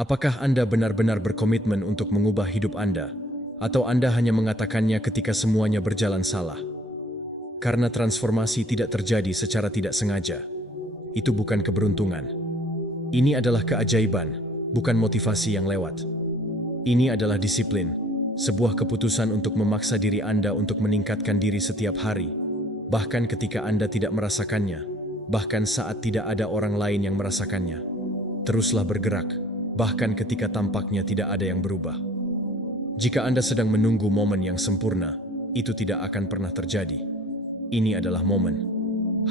Apakah Anda benar-benar berkomitmen untuk mengubah hidup Anda, atau Anda hanya mengatakannya ketika semuanya berjalan salah? Karena transformasi tidak terjadi secara tidak sengaja. Itu bukan keberuntungan. Ini adalah keajaiban, bukan motivasi yang lewat. Ini adalah disiplin, sebuah keputusan untuk memaksa diri Anda untuk meningkatkan diri setiap hari, bahkan ketika Anda tidak merasakannya, bahkan saat tidak ada orang lain yang merasakannya. Teruslah bergerak, bahkan ketika tampaknya tidak ada yang berubah. Jika Anda sedang menunggu momen yang sempurna, itu tidak akan pernah terjadi. Ini adalah momen.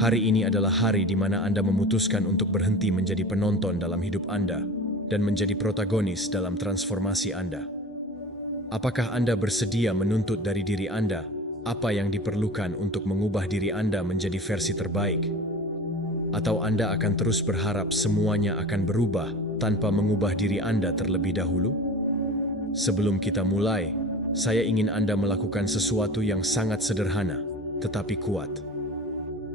Hari ini adalah hari di mana Anda memutuskan untuk berhenti menjadi penonton dalam hidup Anda dan menjadi protagonis dalam transformasi Anda. Apakah Anda bersedia menuntut dari diri Anda apa yang diperlukan untuk mengubah diri Anda menjadi versi terbaik? Atau Anda akan terus berharap semuanya akan berubah tanpa mengubah diri Anda terlebih dahulu? Sebelum kita mulai, saya ingin Anda melakukan sesuatu yang sangat sederhana, tetapi kuat.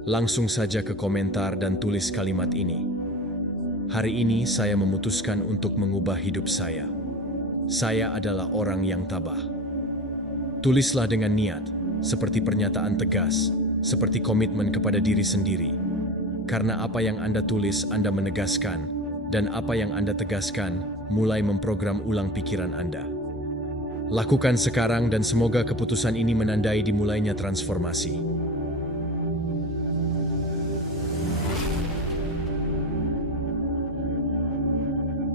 Langsung saja ke komentar dan tulis kalimat ini. Hari ini saya memutuskan untuk mengubah hidup saya. Saya adalah orang yang tabah. Tulislah dengan niat, seperti pernyataan tegas, seperti komitmen kepada diri sendiri. Karena apa yang Anda tulis, Anda menegaskan, dan apa yang Anda tegaskan mulai memprogram ulang pikiran Anda. Lakukan sekarang dan semoga keputusan ini menandai dimulainya transformasi.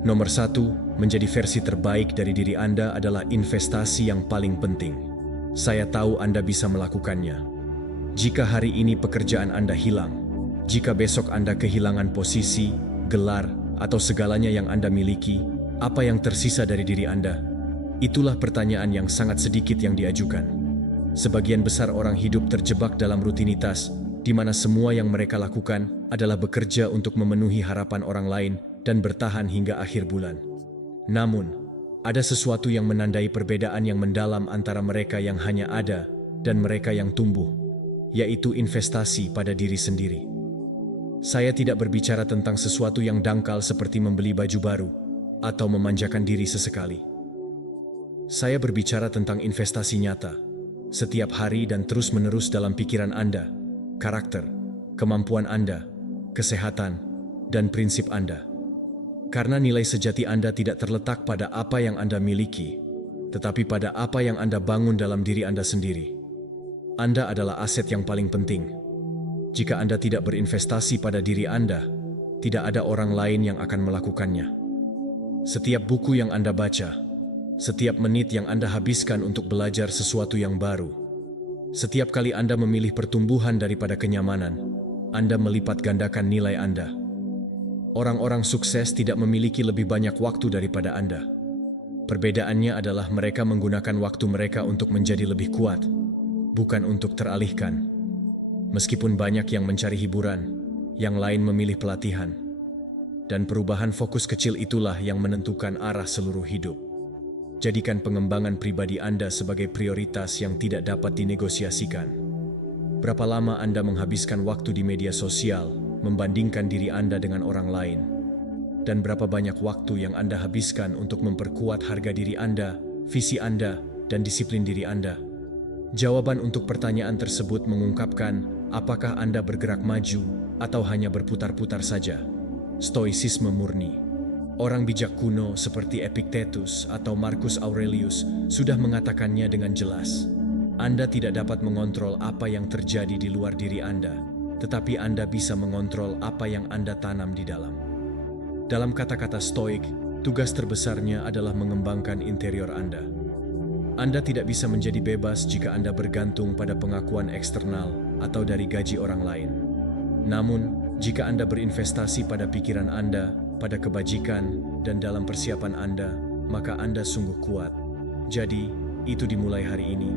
Nomor 1, menjadi versi terbaik dari diri Anda adalah investasi yang paling penting. Saya tahu Anda bisa melakukannya. Jika hari ini pekerjaan Anda hilang, jika besok Anda kehilangan posisi, gelar, atau segalanya yang Anda miliki, apa yang tersisa dari diri Anda? Itulah pertanyaan yang sangat sedikit yang diajukan. Sebagian besar orang hidup terjebak dalam rutinitas, di mana semua yang mereka lakukan adalah bekerja untuk memenuhi harapan orang lain dan bertahan hingga akhir bulan. Namun, ada sesuatu yang menandai perbedaan yang mendalam antara mereka yang hanya ada dan mereka yang tumbuh, yaitu investasi pada diri sendiri. Saya tidak berbicara tentang sesuatu yang dangkal seperti membeli baju baru atau memanjakan diri sesekali. Saya berbicara tentang investasi nyata, setiap hari dan terus-menerus dalam pikiran Anda, karakter, kemampuan Anda, kesehatan, dan prinsip Anda. Karena nilai sejati Anda tidak terletak pada apa yang Anda miliki, tetapi pada apa yang Anda bangun dalam diri Anda sendiri. Anda adalah aset yang paling penting. Jika Anda tidak berinvestasi pada diri Anda, tidak ada orang lain yang akan melakukannya. Setiap buku yang Anda baca, setiap menit yang Anda habiskan untuk belajar sesuatu yang baru, setiap kali Anda memilih pertumbuhan daripada kenyamanan, Anda melipat gandakan nilai Anda. Orang-orang sukses tidak memiliki lebih banyak waktu daripada Anda. Perbedaannya adalah mereka menggunakan waktu mereka untuk menjadi lebih kuat, bukan untuk teralihkan. Meskipun banyak yang mencari hiburan, yang lain memilih pelatihan. Dan perubahan fokus kecil itulah yang menentukan arah seluruh hidup. Jadikan pengembangan pribadi Anda sebagai prioritas yang tidak dapat dinegosiasikan. Berapa lama Anda menghabiskan waktu di media sosial, membandingkan diri Anda dengan orang lain? Dan berapa banyak waktu yang Anda habiskan untuk memperkuat harga diri Anda, visi Anda, dan disiplin diri Anda? Jawaban untuk pertanyaan tersebut mengungkapkan apakah Anda bergerak maju atau hanya berputar-putar saja. Stoicisme murni. Orang bijak kuno seperti Epictetus atau Marcus Aurelius sudah mengatakannya dengan jelas. Anda tidak dapat mengontrol apa yang terjadi di luar diri Anda, tetapi Anda bisa mengontrol apa yang Anda tanam di dalam. Dalam kata-kata Stoik, tugas terbesarnya adalah mengembangkan interior Anda. Anda tidak bisa menjadi bebas jika Anda bergantung pada pengakuan eksternal atau dari gaji orang lain. Namun, jika Anda berinvestasi pada pikiran Anda, pada kebajikan, dan dalam persiapan Anda, maka Anda sungguh kuat. Jadi, itu dimulai hari ini.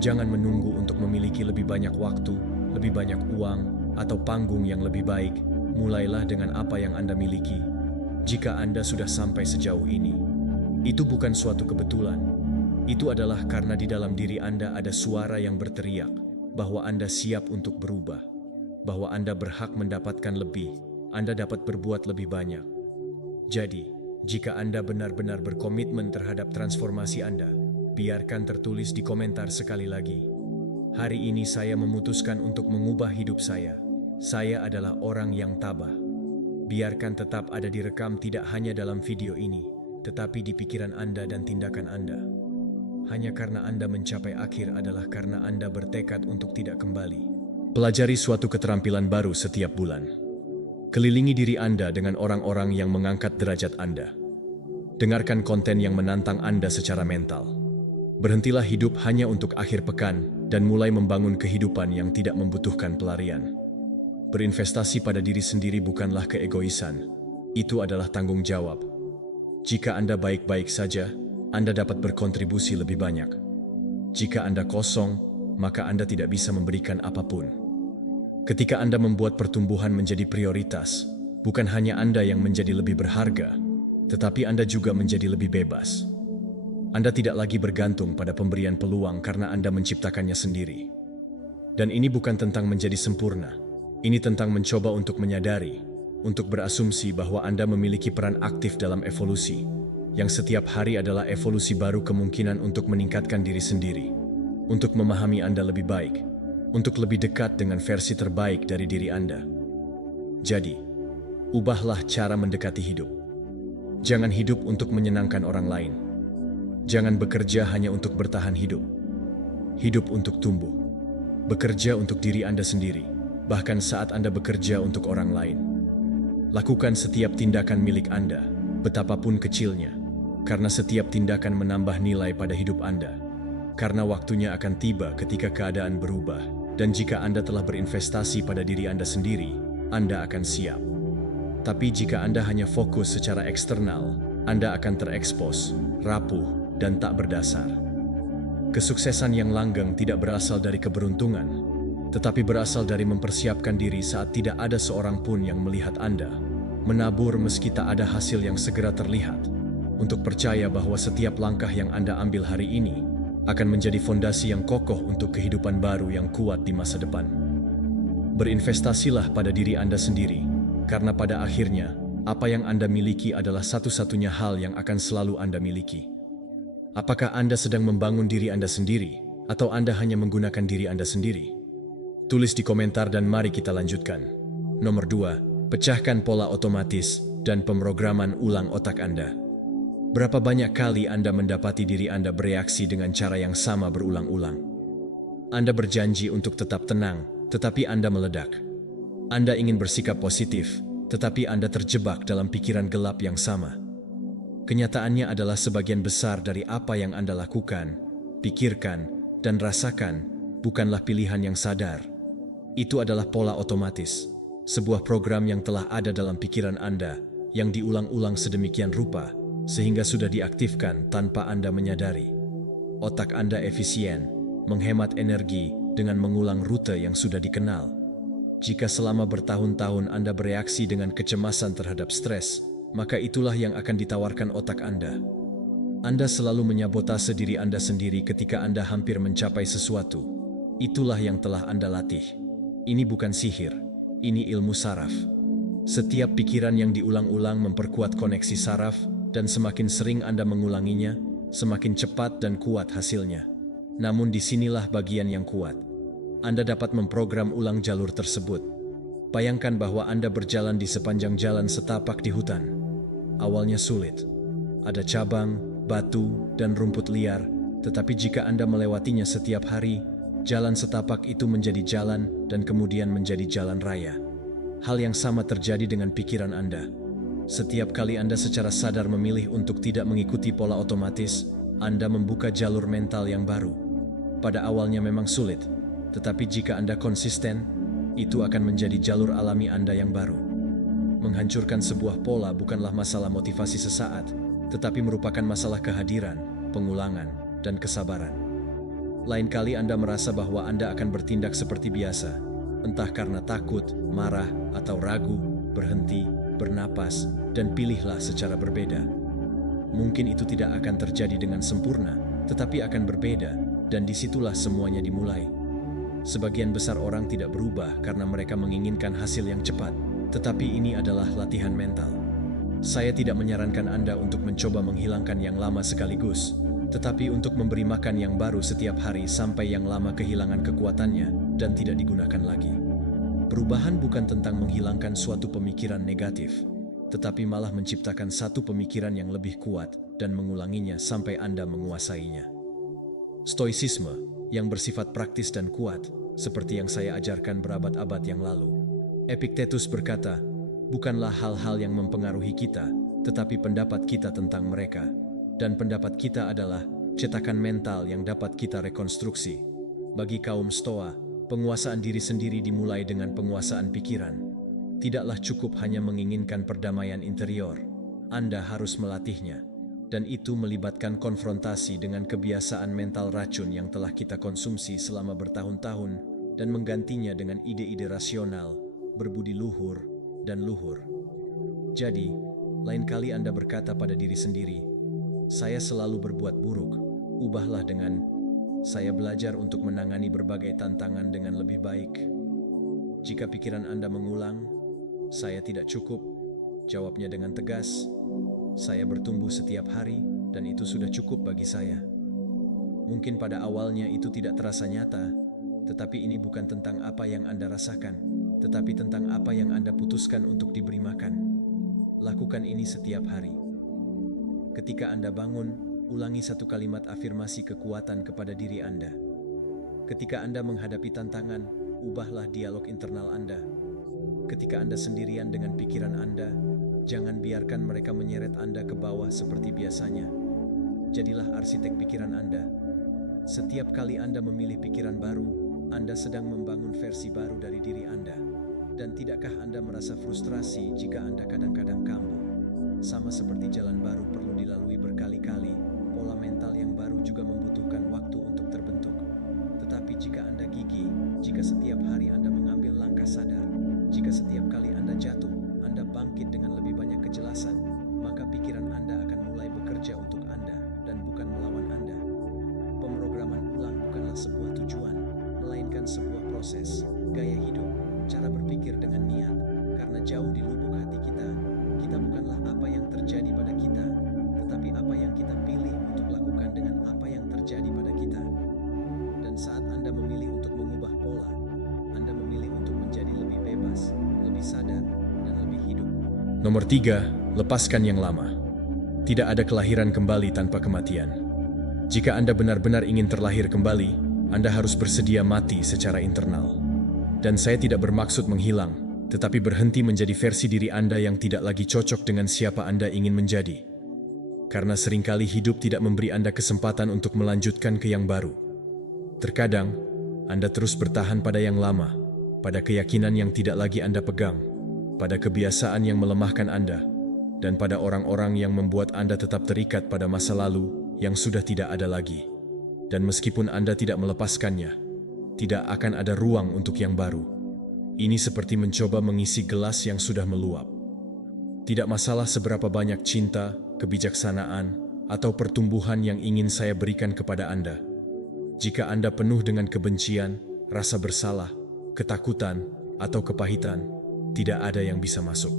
Jangan menunggu untuk memiliki lebih banyak waktu, lebih banyak uang, atau panggung yang lebih baik. Mulailah dengan apa yang Anda miliki. Jika Anda sudah sampai sejauh ini, itu bukan suatu kebetulan. Itu adalah karena di dalam diri Anda ada suara yang berteriak bahwa Anda siap untuk berubah, bahwa Anda berhak mendapatkan lebih, Anda dapat berbuat lebih banyak. Jadi, Jika Anda benar-benar berkomitmen terhadap transformasi Anda, biarkan tertulis di komentar sekali lagi. Hari ini saya memutuskan untuk mengubah hidup saya. Saya adalah orang yang tabah. Biarkan tetap ada direkam tidak hanya dalam video ini, tetapi di pikiran Anda dan tindakan Anda. Hanya karena Anda mencapai akhir adalah karena Anda bertekad untuk tidak kembali. Pelajari suatu keterampilan baru setiap bulan. Kelilingi diri Anda dengan orang-orang yang mengangkat derajat Anda. Dengarkan konten yang menantang Anda secara mental. Berhentilah hidup hanya untuk akhir pekan dan mulai membangun kehidupan yang tidak membutuhkan pelarian. Berinvestasi pada diri sendiri bukanlah keegoisan. Itu adalah tanggung jawab. Jika Anda baik-baik saja, Anda dapat berkontribusi lebih banyak. Jika Anda kosong, maka Anda tidak bisa memberikan apapun. Ketika Anda membuat pertumbuhan menjadi prioritas, bukan hanya Anda yang menjadi lebih berharga, tetapi Anda juga menjadi lebih bebas. Anda tidak lagi bergantung pada pemberian peluang karena Anda menciptakannya sendiri. Dan ini bukan tentang menjadi sempurna. Ini tentang mencoba untuk menyadari, untuk berasumsi bahwa Anda memiliki peran aktif dalam evolusi, yang setiap hari adalah evolusi baru kemungkinan untuk meningkatkan diri sendiri, untuk memahami Anda lebih baik, untuk lebih dekat dengan versi terbaik dari diri Anda. Jadi, ubahlah cara mendekati hidup. Jangan hidup untuk menyenangkan orang lain. Jangan bekerja hanya untuk bertahan hidup. Hidup untuk tumbuh. Bekerja untuk diri Anda sendiri, bahkan saat Anda bekerja untuk orang lain. Lakukan setiap tindakan milik Anda, betapapun kecilnya, karena setiap tindakan menambah nilai pada hidup Anda. Karena waktunya akan tiba ketika keadaan berubah, dan jika Anda telah berinvestasi pada diri Anda sendiri, Anda akan siap. Tapi jika Anda hanya fokus secara eksternal, Anda akan terekspos, rapuh, dan tak berdasar. Kesuksesan yang langgeng tidak berasal dari keberuntungan, tetapi berasal dari mempersiapkan diri saat tidak ada seorang pun yang melihat Anda, menabur meski tak ada hasil yang segera terlihat, untuk percaya bahwa setiap langkah yang Anda ambil hari ini akan menjadi fondasi yang kokoh untuk kehidupan baru yang kuat di masa depan. Berinvestasilah pada diri Anda sendiri, karena pada akhirnya, apa yang Anda miliki adalah satu-satunya hal yang akan selalu Anda miliki. Apakah Anda sedang membangun diri Anda sendiri, atau Anda hanya menggunakan diri Anda sendiri? Tulis di komentar dan mari kita lanjutkan. Nomor 2, pecahkan pola otomatis dan pemrograman ulang otak Anda. Berapa banyak kali Anda mendapati diri Anda bereaksi dengan cara yang sama berulang-ulang? Anda berjanji untuk tetap tenang, tetapi Anda meledak. Anda ingin bersikap positif, tetapi Anda terjebak dalam pikiran gelap yang sama. Kenyataannya adalah sebagian besar dari apa yang Anda lakukan, pikirkan, dan rasakan bukanlah pilihan yang sadar. Itu adalah pola otomatis, sebuah program yang telah ada dalam pikiran Anda, yang diulang-ulang sedemikian rupa, sehingga sudah diaktifkan tanpa Anda menyadari. Otak Anda efisien, menghemat energi dengan mengulang rute yang sudah dikenal. Jika selama bertahun-tahun Anda bereaksi dengan kecemasan terhadap stres, maka itulah yang akan ditawarkan otak Anda. Anda selalu menyabotase diri Anda sendiri ketika Anda hampir mencapai sesuatu. Itulah yang telah Anda latih. Ini bukan sihir, ini ilmu saraf. Setiap pikiran yang diulang-ulang memperkuat koneksi saraf, dan semakin sering Anda mengulanginya, semakin cepat dan kuat hasilnya. Namun disinilah bagian yang kuat. Anda dapat memprogram ulang jalur tersebut. Bayangkan bahwa Anda berjalan di sepanjang jalan setapak di hutan. Awalnya sulit. Ada cabang, batu, dan rumput liar, tetapi jika Anda melewatinya setiap hari, jalan setapak itu menjadi jalan dan kemudian menjadi jalan raya. Hal yang sama terjadi dengan pikiran Anda. Setiap kali Anda secara sadar memilih untuk tidak mengikuti pola otomatis, Anda membuka jalur mental yang baru. Pada awalnya memang sulit, tetapi jika Anda konsisten, itu akan menjadi jalur alami Anda yang baru. Menghancurkan sebuah pola bukanlah masalah motivasi sesaat, tetapi merupakan masalah kehadiran, pengulangan, dan kesabaran. Lain kali Anda merasa bahwa Anda akan bertindak seperti biasa, entah karena takut, marah, atau ragu, berhenti, bernapas, dan pilihlah secara berbeda. Mungkin itu tidak akan terjadi dengan sempurna, tetapi akan berbeda, dan disitulah semuanya dimulai. Sebagian besar orang tidak berubah karena mereka menginginkan hasil yang cepat, tetapi ini adalah latihan mental. Saya tidak menyarankan Anda untuk mencoba menghilangkan yang lama sekaligus, tetapi untuk memberi makan yang baru setiap hari sampai yang lama kehilangan kekuatannya dan tidak digunakan lagi. Perubahan bukan tentang menghilangkan suatu pemikiran negatif, tetapi malah menciptakan satu pemikiran yang lebih kuat dan mengulanginya sampai Anda menguasainya. Stoicisme yang bersifat praktis dan kuat, seperti yang saya ajarkan berabad-abad yang lalu. Epictetus berkata, bukanlah hal-hal yang mempengaruhi kita, tetapi pendapat kita tentang mereka. Dan pendapat kita adalah cetakan mental yang dapat kita rekonstruksi. Bagi kaum Stoa, penguasaan diri sendiri dimulai dengan penguasaan pikiran. Tidaklah cukup hanya menginginkan perdamaian interior. Anda harus melatihnya. Dan itu melibatkan konfrontasi dengan kebiasaan mental racun yang telah kita konsumsi selama bertahun-tahun dan menggantinya dengan ide-ide rasional, berbudi luhur, dan luhur. Jadi, lain kali Anda berkata pada diri sendiri, "Saya selalu berbuat buruk," ubahlah dengan, "Saya belajar untuk menangani berbagai tantangan dengan lebih baik." Jika pikiran Anda mengulang, "Saya tidak cukup," jawabnya dengan tegas, "Saya bertumbuh setiap hari, dan itu sudah cukup bagi saya." Mungkin pada awalnya itu tidak terasa nyata, tetapi ini bukan tentang apa yang Anda rasakan, tetapi tentang apa yang Anda putuskan untuk diberi makan. Lakukan ini setiap hari. Ketika Anda bangun, ulangi satu kalimat afirmasi kekuatan kepada diri Anda. Ketika Anda menghadapi tantangan, ubahlah dialog internal Anda. Ketika Anda sendirian dengan pikiran Anda, jangan biarkan mereka menyeret Anda ke bawah seperti biasanya. Jadilah arsitek pikiran Anda. Setiap kali Anda memilih pikiran baru, Anda sedang membangun versi baru dari diri Anda. Dan tidakkah Anda merasa frustrasi jika Anda kadang-kadang kambuh? Sama seperti jalan baru perlu dilalui berkali-kali, pola mental yang baru juga membutuhkan waktu untuk terbentuk. Tetapi jika Anda gigih, jika setiap hari Anda mengambil langkah sadar, jika setiap kali Anda jatuh, Anda bangkit dengan lebih banyak kejelasan, maka pikiran Anda akan mulai bekerja untuk Anda dan bukan melawan Anda. Pemrograman ulang bukanlah sebuah tujuan, melainkan sebuah proses, gaya hidup, cara berpikir dengan niat, karena jauh di lubuk hati kita bukanlah apa yang terjadi pada kita, tetapi apa yang kita pilih untuk lakukan dengan apa yang terjadi pada kita. Dan saat Anda memilih untuk mengubah pola, Anda memilih untuk menjadi lebih bebas, lebih sadar, dan lebih hidup. Nomor 3, lepaskan yang lama. Tidak ada kelahiran kembali tanpa kematian. Jika Anda benar-benar ingin terlahir kembali, Anda harus bersedia mati secara internal. Dan saya tidak bermaksud menghilang, tetapi berhenti menjadi versi diri Anda yang tidak lagi cocok dengan siapa Anda ingin menjadi. Karena seringkali hidup tidak memberi Anda kesempatan untuk melanjutkan ke yang baru. Terkadang, Anda terus bertahan pada yang lama, pada keyakinan yang tidak lagi Anda pegang, pada kebiasaan yang melemahkan Anda, dan pada orang-orang yang membuat Anda tetap terikat pada masa lalu yang sudah tidak ada lagi. Dan meskipun Anda tidak melepaskannya, tidak akan ada ruang untuk yang baru. Ini seperti mencoba mengisi gelas yang sudah meluap. Tidak masalah seberapa banyak cinta, kebijaksanaan, atau pertumbuhan yang ingin saya berikan kepada Anda. Jika Anda penuh dengan kebencian, rasa bersalah, ketakutan, atau kepahitan, tidak ada yang bisa masuk.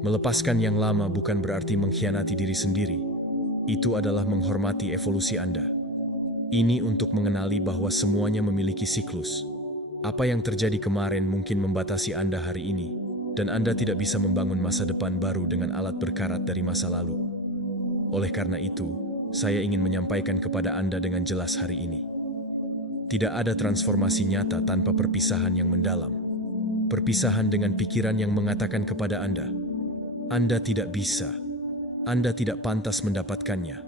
Melepaskan yang lama bukan berarti mengkhianati diri sendiri. Itu adalah menghormati evolusi Anda. Ini untuk mengenali bahwa semuanya memiliki siklus. Apa yang terjadi kemarin mungkin membatasi Anda hari ini, dan Anda tidak bisa membangun masa depan baru dengan alat berkarat dari masa lalu. Oleh karena itu, saya ingin menyampaikan kepada Anda dengan jelas hari ini. Tidak ada transformasi nyata tanpa perpisahan yang mendalam. Perpisahan dengan pikiran yang mengatakan kepada Anda tidak bisa, Anda tidak pantas mendapatkannya,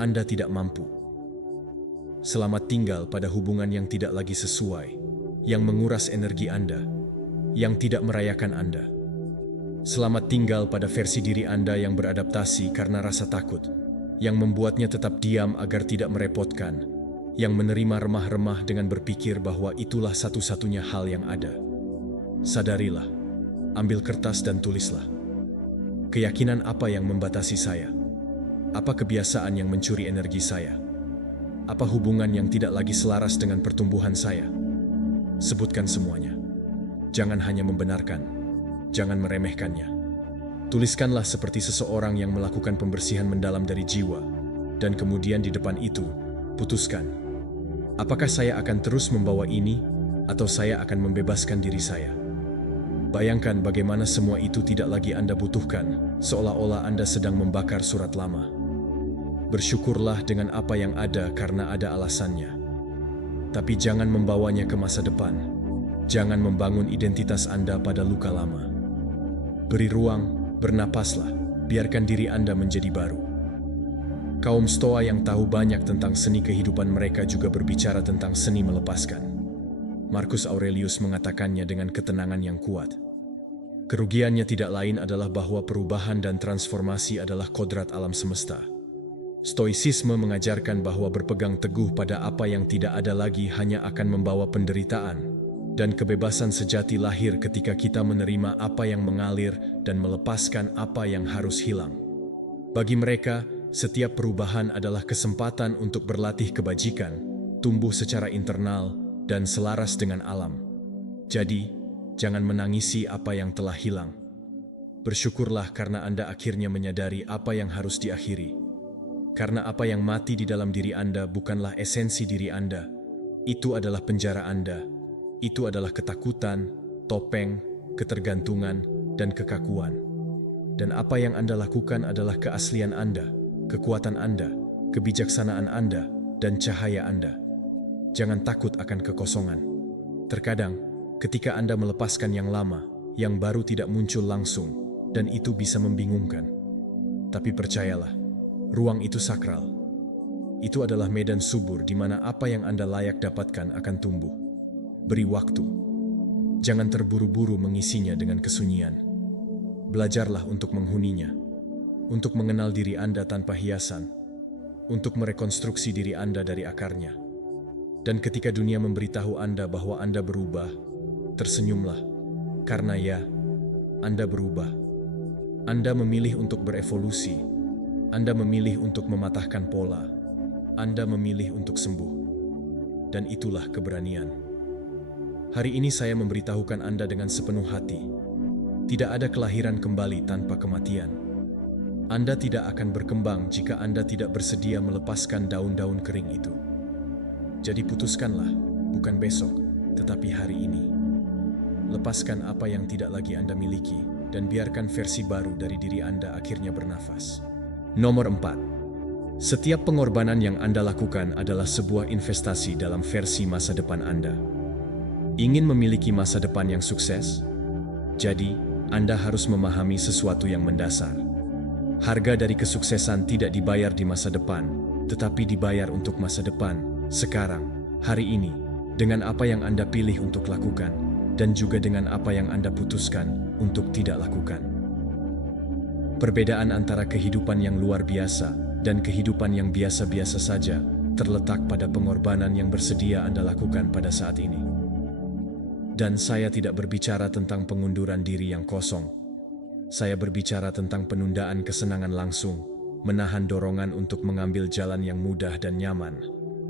Anda tidak mampu. Selamat tinggal pada hubungan yang tidak lagi sesuai, yang menguras energi Anda, yang tidak merayakan Anda. Selamat tinggal pada versi diri Anda yang beradaptasi karena rasa takut, yang membuatnya tetap diam agar tidak merepotkan, yang menerima remah-remah dengan berpikir bahwa itulah satu-satunya hal yang ada. Sadarilah, ambil kertas dan tulislah. Keyakinan apa yang membatasi saya? Apa kebiasaan yang mencuri energi saya? Apa hubungan yang tidak lagi selaras dengan pertumbuhan saya? Sebutkan semuanya. Jangan hanya membenarkan, jangan meremehkannya. Tuliskanlah seperti seseorang yang melakukan pembersihan mendalam dari jiwa, dan kemudian di depan itu, putuskan. Apakah saya akan terus membawa ini, atau saya akan membebaskan diri saya? Bayangkan bagaimana semua itu tidak lagi Anda butuhkan, seolah-olah Anda sedang membakar surat lama. Bersyukurlah dengan apa yang ada karena ada alasannya. Tapi jangan membawanya ke masa depan. Jangan membangun identitas Anda pada luka lama. Beri ruang. Bernapaslah, biarkan diri Anda menjadi baru. Kaum Stoa yang tahu banyak tentang seni kehidupan mereka juga berbicara tentang seni melepaskan. Marcus Aurelius mengatakannya dengan ketenangan yang kuat. Kerugiannya tidak lain adalah bahwa perubahan dan transformasi adalah kodrat alam semesta. Stoicisme mengajarkan bahwa berpegang teguh pada apa yang tidak ada lagi hanya akan membawa penderitaan. Dan kebebasan sejati lahir ketika kita menerima apa yang mengalir dan melepaskan apa yang harus hilang. Bagi mereka, setiap perubahan adalah kesempatan untuk berlatih kebajikan, tumbuh secara internal, dan selaras dengan alam. Jadi, jangan menangisi apa yang telah hilang. Bersyukurlah karena Anda akhirnya menyadari apa yang harus diakhiri. Karena apa yang mati di dalam diri Anda bukanlah esensi diri Anda. Itu adalah penjara Anda. Itu adalah ketakutan, topeng, ketergantungan, dan kekakuan. Dan apa yang Anda lakukan adalah keaslian Anda, kekuatan Anda, kebijaksanaan Anda, dan cahaya Anda. Jangan takut akan kekosongan. Terkadang, ketika Anda melepaskan yang lama, yang baru tidak muncul langsung, dan itu bisa membingungkan. Tapi percayalah, ruang itu sakral. Itu adalah medan subur di mana apa yang Anda layak dapatkan akan tumbuh. Beri waktu. Jangan terburu-buru mengisinya dengan kesunyian. Belajarlah untuk menghuninya, untuk mengenal diri Anda tanpa hiasan, untuk merekonstruksi diri Anda dari akarnya. Dan ketika dunia memberitahu Anda bahwa Anda berubah, tersenyumlah, karena ya, Anda berubah. Anda memilih untuk berevolusi, Anda memilih untuk mematahkan pola, Anda memilih untuk sembuh. Dan itulah keberanian. Hari ini saya memberitahukan Anda dengan sepenuh hati. Tidak ada kelahiran kembali tanpa kematian. Anda tidak akan berkembang jika Anda tidak bersedia melepaskan daun-daun kering itu. Jadi putuskanlah, bukan besok, tetapi hari ini. Lepaskan apa yang tidak lagi Anda miliki, dan biarkan versi baru dari diri Anda akhirnya bernafas. Nomor 4. Setiap pengorbanan yang Anda lakukan adalah sebuah investasi dalam versi masa depan Anda. Ingin memiliki masa depan yang sukses? Jadi, Anda harus memahami sesuatu yang mendasar. Harga dari kesuksesan tidak dibayar di masa depan, tetapi dibayar untuk masa depan, sekarang, hari ini, dengan apa yang Anda pilih untuk lakukan, dan juga dengan apa yang Anda putuskan untuk tidak lakukan. Perbedaan antara kehidupan yang luar biasa dan kehidupan yang biasa-biasa saja terletak pada pengorbanan yang bersedia Anda lakukan pada saat ini. Dan saya tidak berbicara tentang pengunduran diri yang kosong. Saya berbicara tentang penundaan kesenangan langsung, menahan dorongan untuk mengambil jalan yang mudah dan nyaman,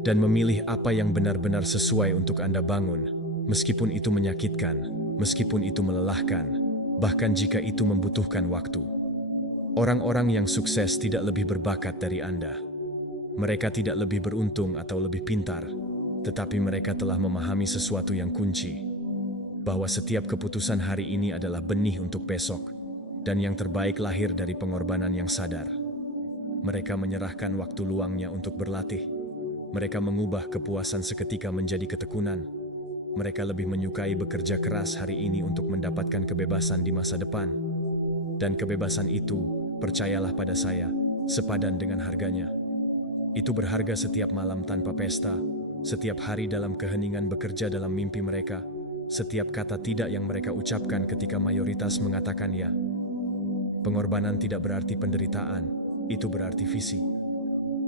dan memilih apa yang benar-benar sesuai untuk Anda bangun, meskipun itu menyakitkan, meskipun itu melelahkan, bahkan jika itu membutuhkan waktu. Orang-orang yang sukses tidak lebih berbakat dari Anda. Mereka tidak lebih beruntung atau lebih pintar, tetapi mereka telah memahami sesuatu yang kunci, bahwa setiap keputusan hari ini adalah benih untuk besok, dan yang terbaik lahir dari pengorbanan yang sadar. Mereka menyerahkan waktu luangnya untuk berlatih. Mereka mengubah kepuasan seketika menjadi ketekunan. Mereka lebih menyukai bekerja keras hari ini untuk mendapatkan kebebasan di masa depan. Dan kebebasan itu, percayalah pada saya, sepadan dengan harganya. Itu berharga setiap malam tanpa pesta, setiap hari dalam keheningan bekerja dalam mimpi mereka, setiap kata tidak yang mereka ucapkan ketika mayoritas mengatakan ya. Pengorbanan tidak berarti penderitaan, itu berarti visi.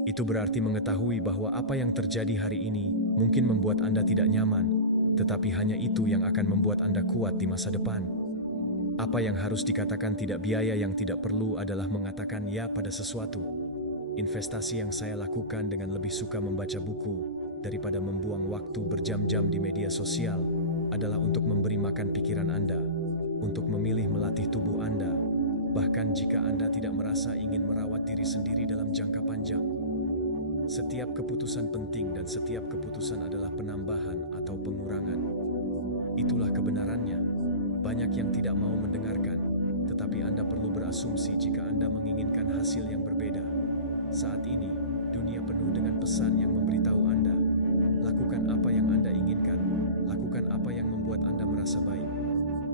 Itu berarti mengetahui bahwa apa yang terjadi hari ini mungkin membuat Anda tidak nyaman, tetapi hanya itu yang akan membuat Anda kuat di masa depan. Apa yang harus dikatakan tidak biaya yang tidak perlu adalah mengatakan ya pada sesuatu. Investasi yang saya lakukan dengan lebih suka membaca buku daripada membuang waktu berjam-jam di media sosial adalah untuk memberi makan pikiran Anda, untuk memilih melatih tubuh Anda, bahkan jika Anda tidak merasa ingin merawat diri sendiri dalam jangka panjang. Setiap keputusan penting dan setiap keputusan adalah penambahan atau pengurangan. Itulah kebenarannya. Banyak yang tidak mau mendengarkan, tetapi Anda perlu berasumsi jika Anda menginginkan hasil yang berbeda. Saat ini, dunia penuh dengan pesan yang memberitahu Anda, lakukan apa yang Anda inginkan, lakukan apa yang membuat Anda merasa baik.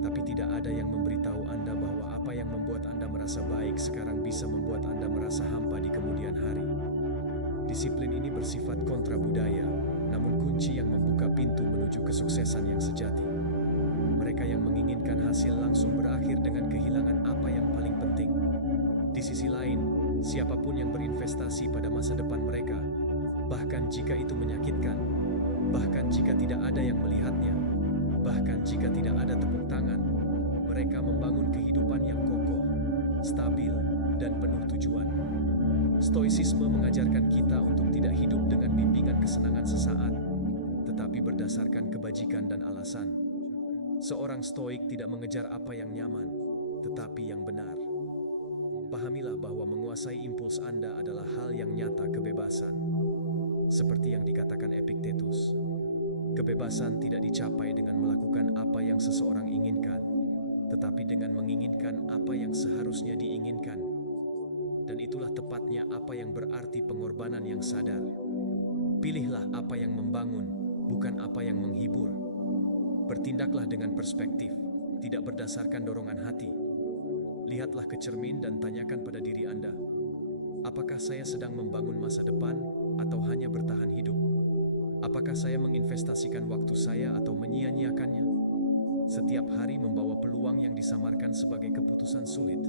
Tapi tidak ada yang memberitahu Anda bahwa apa yang membuat Anda merasa baik sekarang bisa membuat Anda merasa hampa di kemudian hari. Disiplin ini bersifat kontra budaya, namun kunci yang membuka pintu menuju kesuksesan yang sejati. Mereka yang menginginkan hasil langsung berakhir dengan kehilangan apa yang paling penting. Di sisi lain, siapapun yang berinvestasi pada masa depan mereka, bahkan jika itu menyakitkan, bahkan jika tidak ada yang melihatnya, bahkan jika tidak ada tepuk tangan, mereka membangun kehidupan yang kokoh, stabil, dan penuh tujuan. Stoicisme mengajarkan kita untuk tidak hidup dengan bimbingan kesenangan sesaat, tetapi berdasarkan kebajikan dan alasan. Seorang stoik tidak mengejar apa yang nyaman, tetapi yang benar. Pahamilah bahwa menguasai impuls Anda adalah hal yang nyata kebebasan. Seperti yang dikatakan Epictetus, kebebasan tidak dicapai dengan melakukan apa yang seseorang inginkan, tetapi dengan menginginkan apa yang seharusnya diinginkan. Dan itulah tepatnya apa yang berarti pengorbanan yang sadar. Pilihlah apa yang membangun, bukan apa yang menghibur. Bertindaklah dengan perspektif, tidak berdasarkan dorongan hati. Lihatlah ke cermin dan tanyakan pada diri Anda, apakah saya sedang membangun masa depan atau hanya bertahan hidup? Apakah saya menginvestasikan waktu saya atau menyia-nyiakannya? Setiap hari membawa peluang yang disamarkan sebagai keputusan sulit.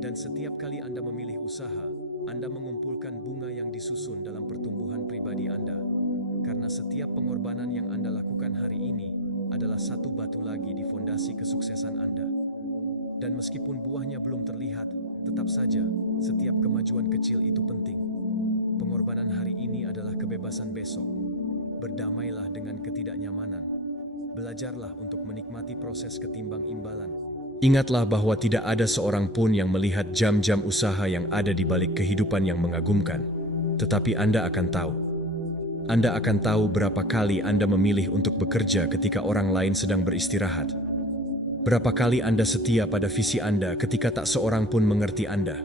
Dan setiap kali Anda memilih usaha, Anda mengumpulkan bunga yang disusun dalam pertumbuhan pribadi Anda. Karena setiap pengorbanan yang Anda lakukan hari ini adalah satu batu lagi di fondasi kesuksesan Anda. Dan meskipun buahnya belum terlihat, tetap saja setiap kemajuan kecil itu penting. Pengorbanan hari ini adalah kebebasan besok. Berdamailah dengan ketidaknyamanan. Belajarlah untuk menikmati proses ketimbang imbalan. Ingatlah bahwa tidak ada seorang pun yang melihat jam-jam usaha yang ada di balik kehidupan yang mengagumkan. Tetapi Anda akan tahu. Anda akan tahu berapa kali Anda memilih untuk bekerja ketika orang lain sedang beristirahat. Berapa kali Anda setia pada visi Anda ketika tak seorang pun mengerti Anda.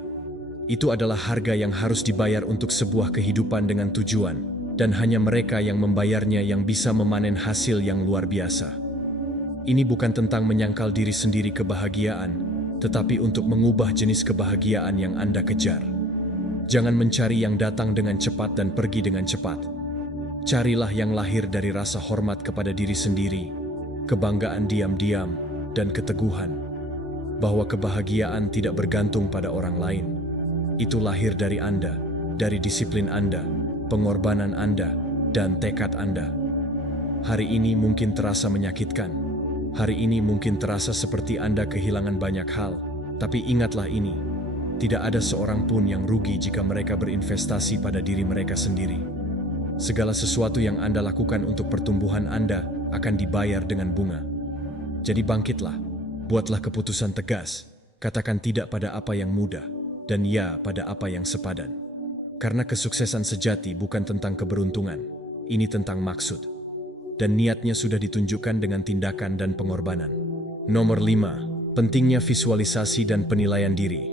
Itu adalah harga yang harus dibayar untuk sebuah kehidupan dengan tujuan, dan hanya mereka yang membayarnya yang bisa memanen hasil yang luar biasa. Ini bukan tentang menyangkal diri sendiri kebahagiaan, tetapi untuk mengubah jenis kebahagiaan yang Anda kejar. Jangan mencari yang datang dengan cepat dan pergi dengan cepat. Carilah yang lahir dari rasa hormat kepada diri sendiri, kebanggaan diam-diam, dan keteguhan. Bahwa kebahagiaan tidak bergantung pada orang lain. Itu lahir dari Anda, dari disiplin Anda, pengorbanan Anda, dan tekad Anda. Hari ini mungkin terasa menyakitkan. Hari ini mungkin terasa seperti Anda kehilangan banyak hal, tapi ingatlah ini, tidak ada seorang pun yang rugi jika mereka berinvestasi pada diri mereka sendiri. Segala sesuatu yang Anda lakukan untuk pertumbuhan Anda akan dibayar dengan bunga. Jadi bangkitlah, buatlah keputusan tegas, katakan tidak pada apa yang mudah, dan ya pada apa yang sepadan. Karena kesuksesan sejati bukan tentang keberuntungan, ini tentang maksud. Dan niatnya sudah ditunjukkan dengan tindakan dan pengorbanan. Nomor 5, pentingnya visualisasi dan penilaian diri.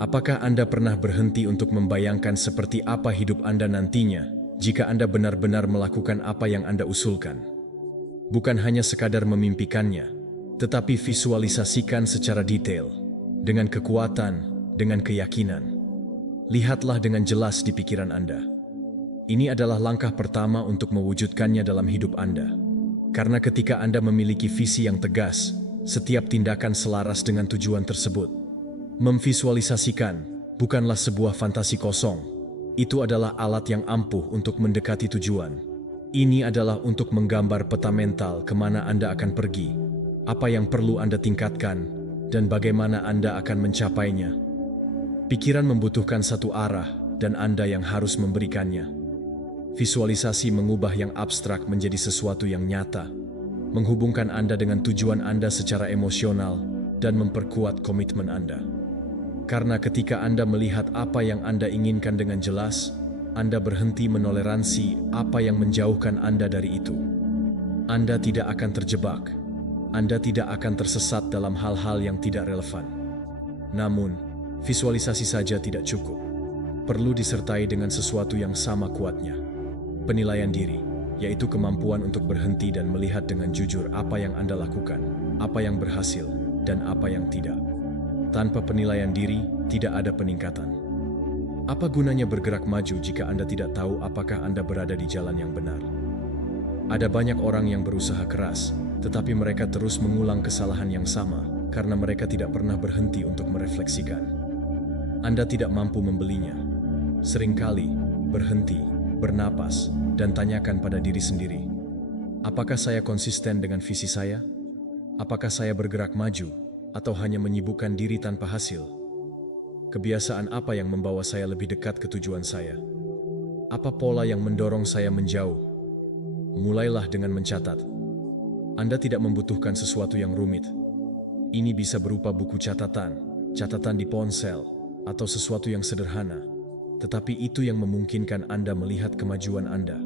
Apakah Anda pernah berhenti untuk membayangkan seperti apa hidup Anda nantinya jika Anda benar-benar melakukan apa yang Anda usulkan? Bukan hanya sekadar memimpikannya, tetapi visualisasikan secara detail, dengan kekuatan, dengan keyakinan. Lihatlah dengan jelas di pikiran Anda. Ini adalah langkah pertama untuk mewujudkannya dalam hidup Anda. Karena ketika Anda memiliki visi yang tegas, setiap tindakan selaras dengan tujuan tersebut. Memvisualisasikan bukanlah sebuah fantasi kosong. Itu adalah alat yang ampuh untuk mendekati tujuan. Ini adalah untuk menggambar peta mental kemana Anda akan pergi, apa yang perlu Anda tingkatkan, dan bagaimana Anda akan mencapainya. Pikiran membutuhkan satu arah, dan Anda yang harus memberikannya. Visualisasi mengubah yang abstrak menjadi sesuatu yang nyata, menghubungkan Anda dengan tujuan Anda secara emosional, dan memperkuat komitmen Anda. Karena ketika Anda melihat apa yang Anda inginkan dengan jelas, Anda berhenti menoleransi apa yang menjauhkan Anda dari itu. Anda tidak akan terjebak. Anda tidak akan tersesat dalam hal-hal yang tidak relevan. Namun, visualisasi saja tidak cukup. Perlu disertai dengan sesuatu yang sama kuatnya. Penilaian diri, yaitu kemampuan untuk berhenti dan melihat dengan jujur apa yang Anda lakukan, apa yang berhasil, dan apa yang tidak. Tanpa penilaian diri, tidak ada peningkatan. Apa gunanya bergerak maju jika Anda tidak tahu apakah Anda berada di jalan yang benar? Ada banyak orang yang berusaha keras, tetapi mereka terus mengulang kesalahan yang sama karena mereka tidak pernah berhenti untuk merefleksikan. Anda tidak mampu membelinya. Seringkali, berhenti, bernapas, dan tanyakan pada diri sendiri, apakah saya konsisten dengan visi saya? Apakah saya bergerak maju, atau hanya menyibukkan diri tanpa hasil? Kebiasaan apa yang membawa saya lebih dekat ke tujuan saya? Apa pola yang mendorong saya menjauh? Mulailah dengan mencatat. Anda tidak membutuhkan sesuatu yang rumit. Ini bisa berupa buku catatan, catatan di ponsel, atau sesuatu yang sederhana. Tetapi itu yang memungkinkan Anda melihat kemajuan Anda.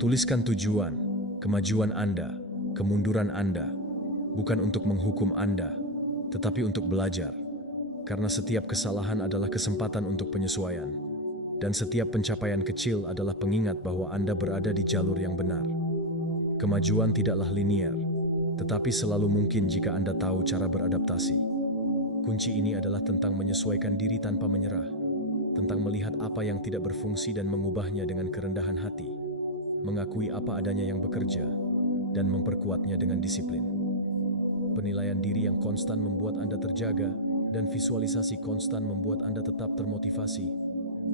Tuliskan tujuan, kemajuan Anda, kemunduran Anda, bukan untuk menghukum Anda, tetapi untuk belajar. Karena setiap kesalahan adalah kesempatan untuk penyesuaian, dan setiap pencapaian kecil adalah pengingat bahwa Anda berada di jalur yang benar. Kemajuan tidaklah linier, tetapi selalu mungkin jika Anda tahu cara beradaptasi. Kunci ini adalah tentang menyesuaikan diri tanpa menyerah, tentang melihat apa yang tidak berfungsi dan mengubahnya dengan kerendahan hati, mengakui apa adanya yang bekerja, dan memperkuatnya dengan disiplin. Penilaian diri yang konstan membuat Anda terjaga, dan visualisasi konstan membuat Anda tetap termotivasi.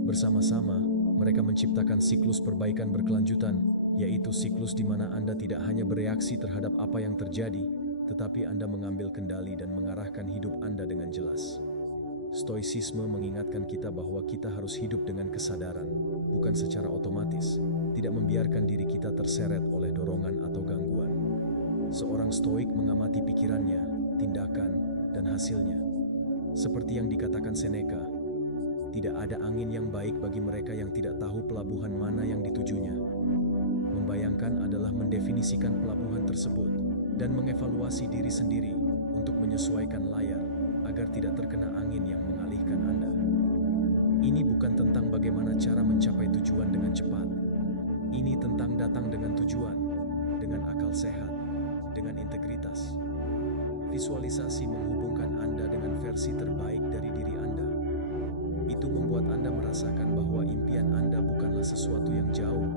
Bersama-sama, mereka menciptakan siklus perbaikan berkelanjutan, yaitu siklus di mana Anda tidak hanya bereaksi terhadap apa yang terjadi, tetapi Anda mengambil kendali dan mengarahkan hidup Anda dengan jelas. Stoicisme mengingatkan kita bahwa kita harus hidup dengan kesadaran, bukan secara otomatis, tidak membiarkan diri kita terseret oleh dorongan atau gangguan. Seorang stoik mengamati pikirannya, tindakan, dan hasilnya. Seperti yang dikatakan Seneca, tidak ada angin yang baik bagi mereka yang tidak tahu pelabuhan mana yang ditujunya. Membayangkan adalah mendefinisikan pelabuhan tersebut dan mengevaluasi diri sendiri untuk menyesuaikan layar agar tidak terkena angin yang mengalihkan Anda. Ini bukan tentang bagaimana cara mencapai tujuan dengan cepat. Ini tentang datang dengan tujuan, dengan akal sehat, dengan integritas. Visualisasi menghubungkan Anda dengan versi terbaik dari diri Anda. Itu membuat Anda merasakan bahwa impian Anda bukanlah sesuatu yang jauh,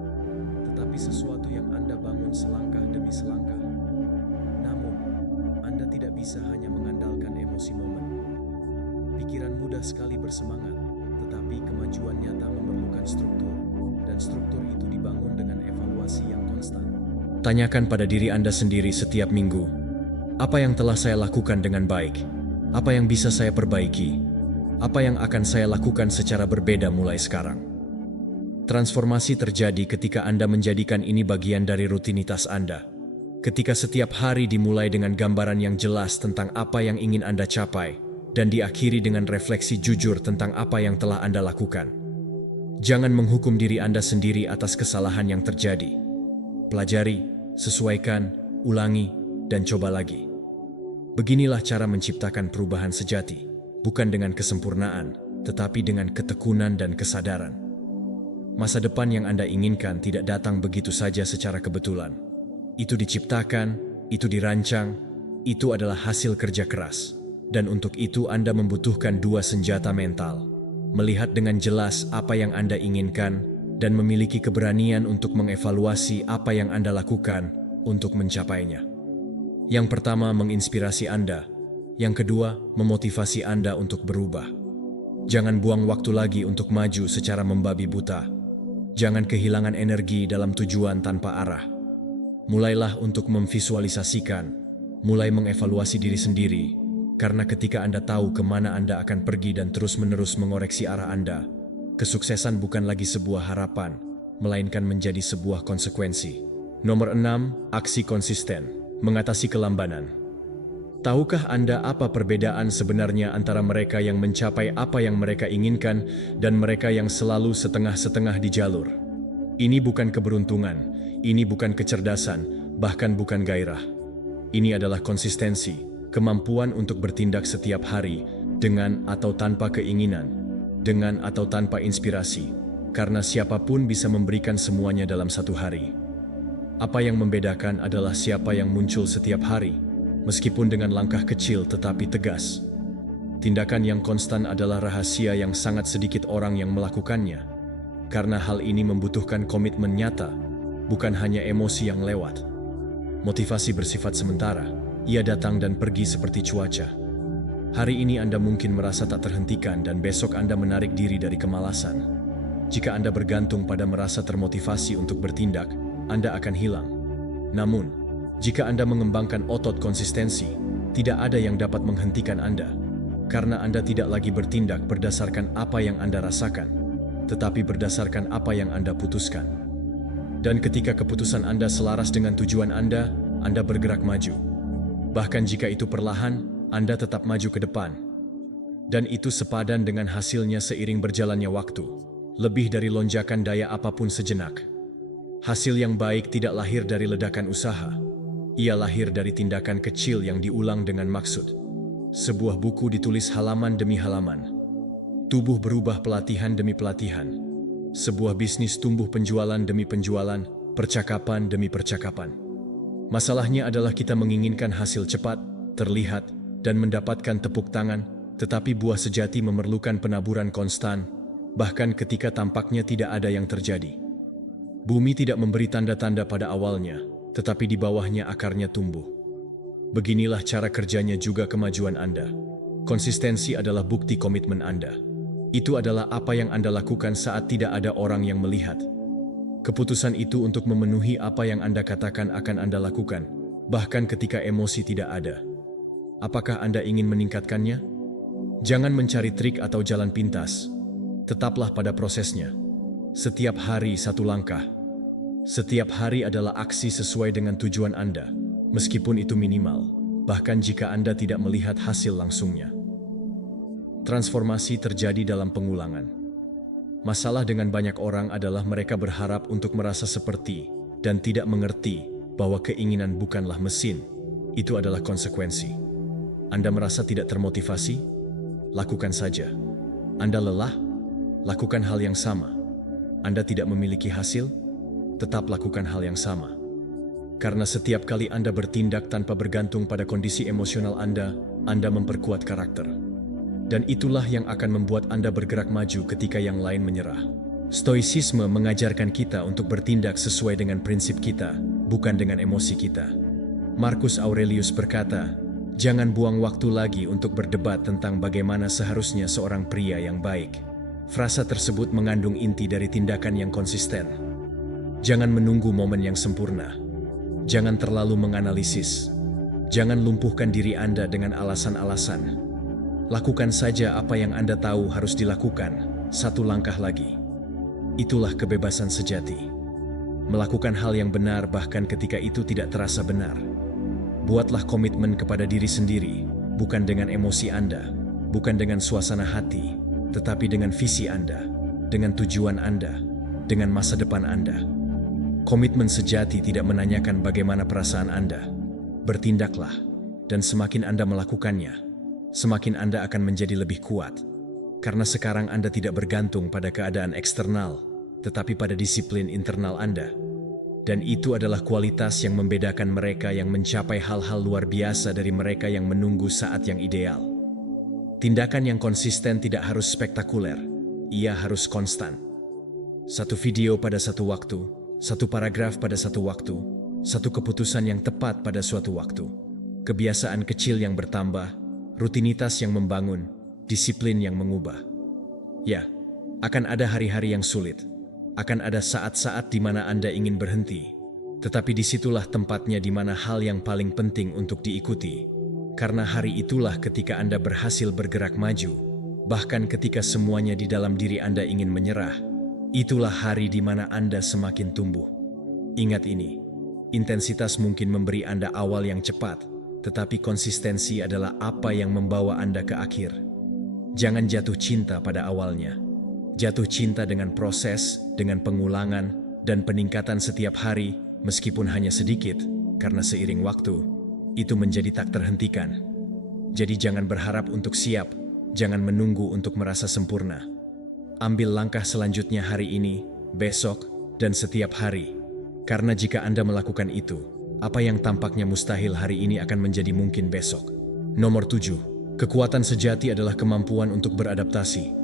tetapi sesuatu yang Anda bangun selangkah demi selangkah. Namun, Anda tidak bisa hanya mengandalkan emosi momen. Pikiran mudah sekali bersemangat, tetapi kemajuan nyata memerlukan struktur, dan struktur itu dibangun dengan evaluasi yang konstan. Tanyakan pada diri Anda sendiri setiap minggu, apa yang telah saya lakukan dengan baik? Apa yang bisa saya perbaiki? Apa yang akan saya lakukan secara berbeda mulai sekarang? Transformasi terjadi ketika Anda menjadikan ini bagian dari rutinitas Anda. Ketika setiap hari dimulai dengan gambaran yang jelas tentang apa yang ingin Anda capai, dan diakhiri dengan refleksi jujur tentang apa yang telah Anda lakukan. Jangan menghukum diri Anda sendiri atas kesalahan yang terjadi. Pelajari, sesuaikan, ulangi, dan coba lagi. Beginilah cara menciptakan perubahan sejati, bukan dengan kesempurnaan, tetapi dengan ketekunan dan kesadaran. Masa depan yang Anda inginkan tidak datang begitu saja secara kebetulan. Itu diciptakan, itu dirancang, itu adalah hasil kerja keras. Dan untuk itu Anda membutuhkan dua senjata mental. Melihat dengan jelas apa yang Anda inginkan, dan memiliki keberanian untuk mengevaluasi apa yang Anda lakukan untuk mencapainya. Yang pertama, menginspirasi Anda. Yang kedua, memotivasi Anda untuk berubah. Jangan buang waktu lagi untuk maju secara membabi buta. Jangan kehilangan energi dalam tujuan tanpa arah. Mulailah untuk memvisualisasikan, mulai mengevaluasi diri sendiri, karena ketika Anda tahu kemana Anda akan pergi dan terus-menerus mengoreksi arah Anda, kesuksesan bukan lagi sebuah harapan, melainkan menjadi sebuah konsekuensi. Nomor 6, aksi konsisten. Mengatasi kelambanan. Tahukah Anda apa perbedaan sebenarnya antara mereka yang mencapai apa yang mereka inginkan dan mereka yang selalu setengah-setengah di jalur? Ini bukan keberuntungan, ini bukan kecerdasan, bahkan bukan gairah. Ini adalah konsistensi, kemampuan untuk bertindak setiap hari, dengan atau tanpa keinginan, dengan atau tanpa inspirasi, karena siapapun bisa memberikan semuanya dalam satu hari. Apa yang membedakan adalah siapa yang muncul setiap hari, meskipun dengan langkah kecil tetapi tegas. Tindakan yang konstan adalah rahasia yang sangat sedikit orang yang melakukannya, karena hal ini membutuhkan komitmen nyata, bukan hanya emosi yang lewat. Motivasi bersifat sementara, ia datang dan pergi seperti cuaca. Hari ini Anda mungkin merasa tak terhentikan dan besok Anda menarik diri dari kemalasan. Jika Anda bergantung pada merasa termotivasi untuk bertindak, Anda akan hilang. Namun, jika Anda mengembangkan otot konsistensi, tidak ada yang dapat menghentikan Anda, karena Anda tidak lagi bertindak berdasarkan apa yang Anda rasakan, tetapi berdasarkan apa yang Anda putuskan. Dan ketika keputusan Anda selaras dengan tujuan Anda bergerak maju. Bahkan jika itu perlahan, Anda tetap maju ke depan. Dan itu sepadan dengan hasilnya seiring berjalannya waktu, lebih dari lonjakan daya apapun sejenak. Hasil yang baik tidak lahir dari ledakan usaha. Ia lahir dari tindakan kecil yang diulang dengan maksud. Sebuah buku ditulis halaman demi halaman. Tubuh berubah pelatihan demi pelatihan. Sebuah bisnis tumbuh penjualan demi penjualan, percakapan demi percakapan. Masalahnya adalah kita menginginkan hasil cepat, terlihat, dan mendapatkan tepuk tangan, tetapi buah sejati memerlukan penaburan konstan, bahkan ketika tampaknya tidak ada yang terjadi. Bumi tidak memberi tanda-tanda pada awalnya, tetapi di bawahnya akarnya tumbuh. Beginilah cara kerjanya juga kemajuan Anda. Konsistensi adalah bukti komitmen Anda. Itu adalah apa yang Anda lakukan saat tidak ada orang yang melihat. Keputusan itu untuk memenuhi apa yang Anda katakan akan Anda lakukan, bahkan ketika emosi tidak ada. Apakah Anda ingin meningkatkannya? Jangan mencari trik atau jalan pintas. Tetaplah pada prosesnya. Setiap hari satu langkah. Setiap hari adalah aksi sesuai dengan tujuan Anda, meskipun itu minimal, bahkan jika Anda tidak melihat hasil langsungnya. Transformasi terjadi dalam pengulangan. Masalah dengan banyak orang adalah mereka berharap untuk merasa seperti dan tidak mengerti bahwa keinginan bukanlah mesin, itu adalah konsekuensi. Anda merasa tidak termotivasi? Lakukan saja. Anda lelah? Lakukan hal yang sama. Anda tidak memiliki hasil? Tetap lakukan hal yang sama. Karena setiap kali Anda bertindak tanpa bergantung pada kondisi emosional Anda memperkuat karakter. Dan itulah yang akan membuat Anda bergerak maju ketika yang lain menyerah. Stoicisme mengajarkan kita untuk bertindak sesuai dengan prinsip kita, bukan dengan emosi kita. Marcus Aurelius berkata, "Jangan buang waktu lagi untuk berdebat tentang bagaimana seharusnya seorang pria yang baik." Frasa tersebut mengandung inti dari tindakan yang konsisten. Jangan menunggu momen yang sempurna. Jangan terlalu menganalisis. Jangan lumpuhkan diri Anda dengan alasan-alasan. Lakukan saja apa yang Anda tahu harus dilakukan, satu langkah lagi. Itulah kebebasan sejati. Melakukan hal yang benar bahkan ketika itu tidak terasa benar. Buatlah komitmen kepada diri sendiri, bukan dengan emosi Anda, bukan dengan suasana hati, tetapi dengan visi Anda, dengan tujuan Anda, dengan masa depan Anda. Komitmen sejati tidak menanyakan bagaimana perasaan Anda. Bertindaklah, dan semakin Anda melakukannya, semakin Anda akan menjadi lebih kuat. Karena sekarang Anda tidak bergantung pada keadaan eksternal, tetapi pada disiplin internal Anda. Dan itu adalah kualitas yang membedakan mereka yang mencapai hal-hal luar biasa dari mereka yang menunggu saat yang ideal. Tindakan yang konsisten tidak harus spektakuler, ia harus konstan. Satu video pada satu waktu, satu paragraf pada satu waktu, satu keputusan yang tepat pada suatu waktu. Kebiasaan kecil yang bertambah, rutinitas yang membangun, disiplin yang mengubah. Ya, akan ada hari-hari yang sulit. Akan ada saat-saat di mana Anda ingin berhenti. Tetapi disitulah tempatnya di mana hal yang paling penting untuk diikuti. Karena hari itulah ketika Anda berhasil bergerak maju. Bahkan ketika semuanya di dalam diri Anda ingin menyerah. Itulah hari di mana Anda semakin tumbuh. Ingat ini, intensitas mungkin memberi Anda awal yang cepat, tetapi konsistensi adalah apa yang membawa Anda ke akhir. Jangan jatuh cinta pada awalnya. Jatuh cinta dengan proses, dengan pengulangan, dan peningkatan setiap hari, meskipun hanya sedikit, karena seiring waktu, itu menjadi tak terhentikan. Jadi jangan berharap untuk siap, jangan menunggu untuk merasa sempurna. Ambil langkah selanjutnya hari ini, besok, dan setiap hari. Karena jika Anda melakukan itu, apa yang tampaknya mustahil hari ini akan menjadi mungkin besok. Nomor 7. Kekuatan sejati adalah kemampuan untuk beradaptasi.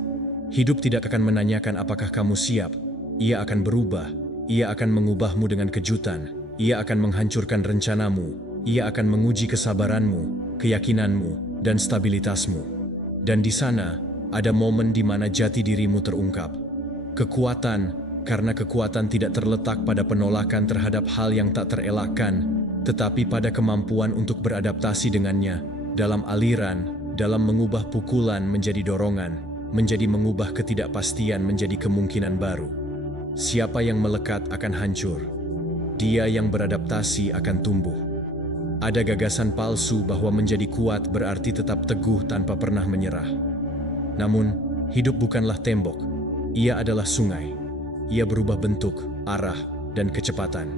Hidup tidak akan menanyakan apakah kamu siap. Ia akan berubah. Ia akan mengubahmu dengan kejutan. Ia akan menghancurkan rencanamu. Ia akan menguji kesabaranmu, keyakinanmu, dan stabilitasmu. Dan di sana, ada momen di mana jati dirimu terungkap. Kekuatan, karena kekuatan tidak terletak pada penolakan terhadap hal yang tak terelakkan, tetapi pada kemampuan untuk beradaptasi dengannya, dalam aliran, dalam mengubah pukulan menjadi dorongan, menjadi mengubah ketidakpastian menjadi kemungkinan baru. Siapa yang melekat akan hancur. Dia yang beradaptasi akan tumbuh. Ada gagasan palsu bahwa menjadi kuat berarti tetap teguh tanpa pernah menyerah. Namun, hidup bukanlah tembok. Ia adalah sungai. Ia berubah bentuk, arah, dan kecepatan.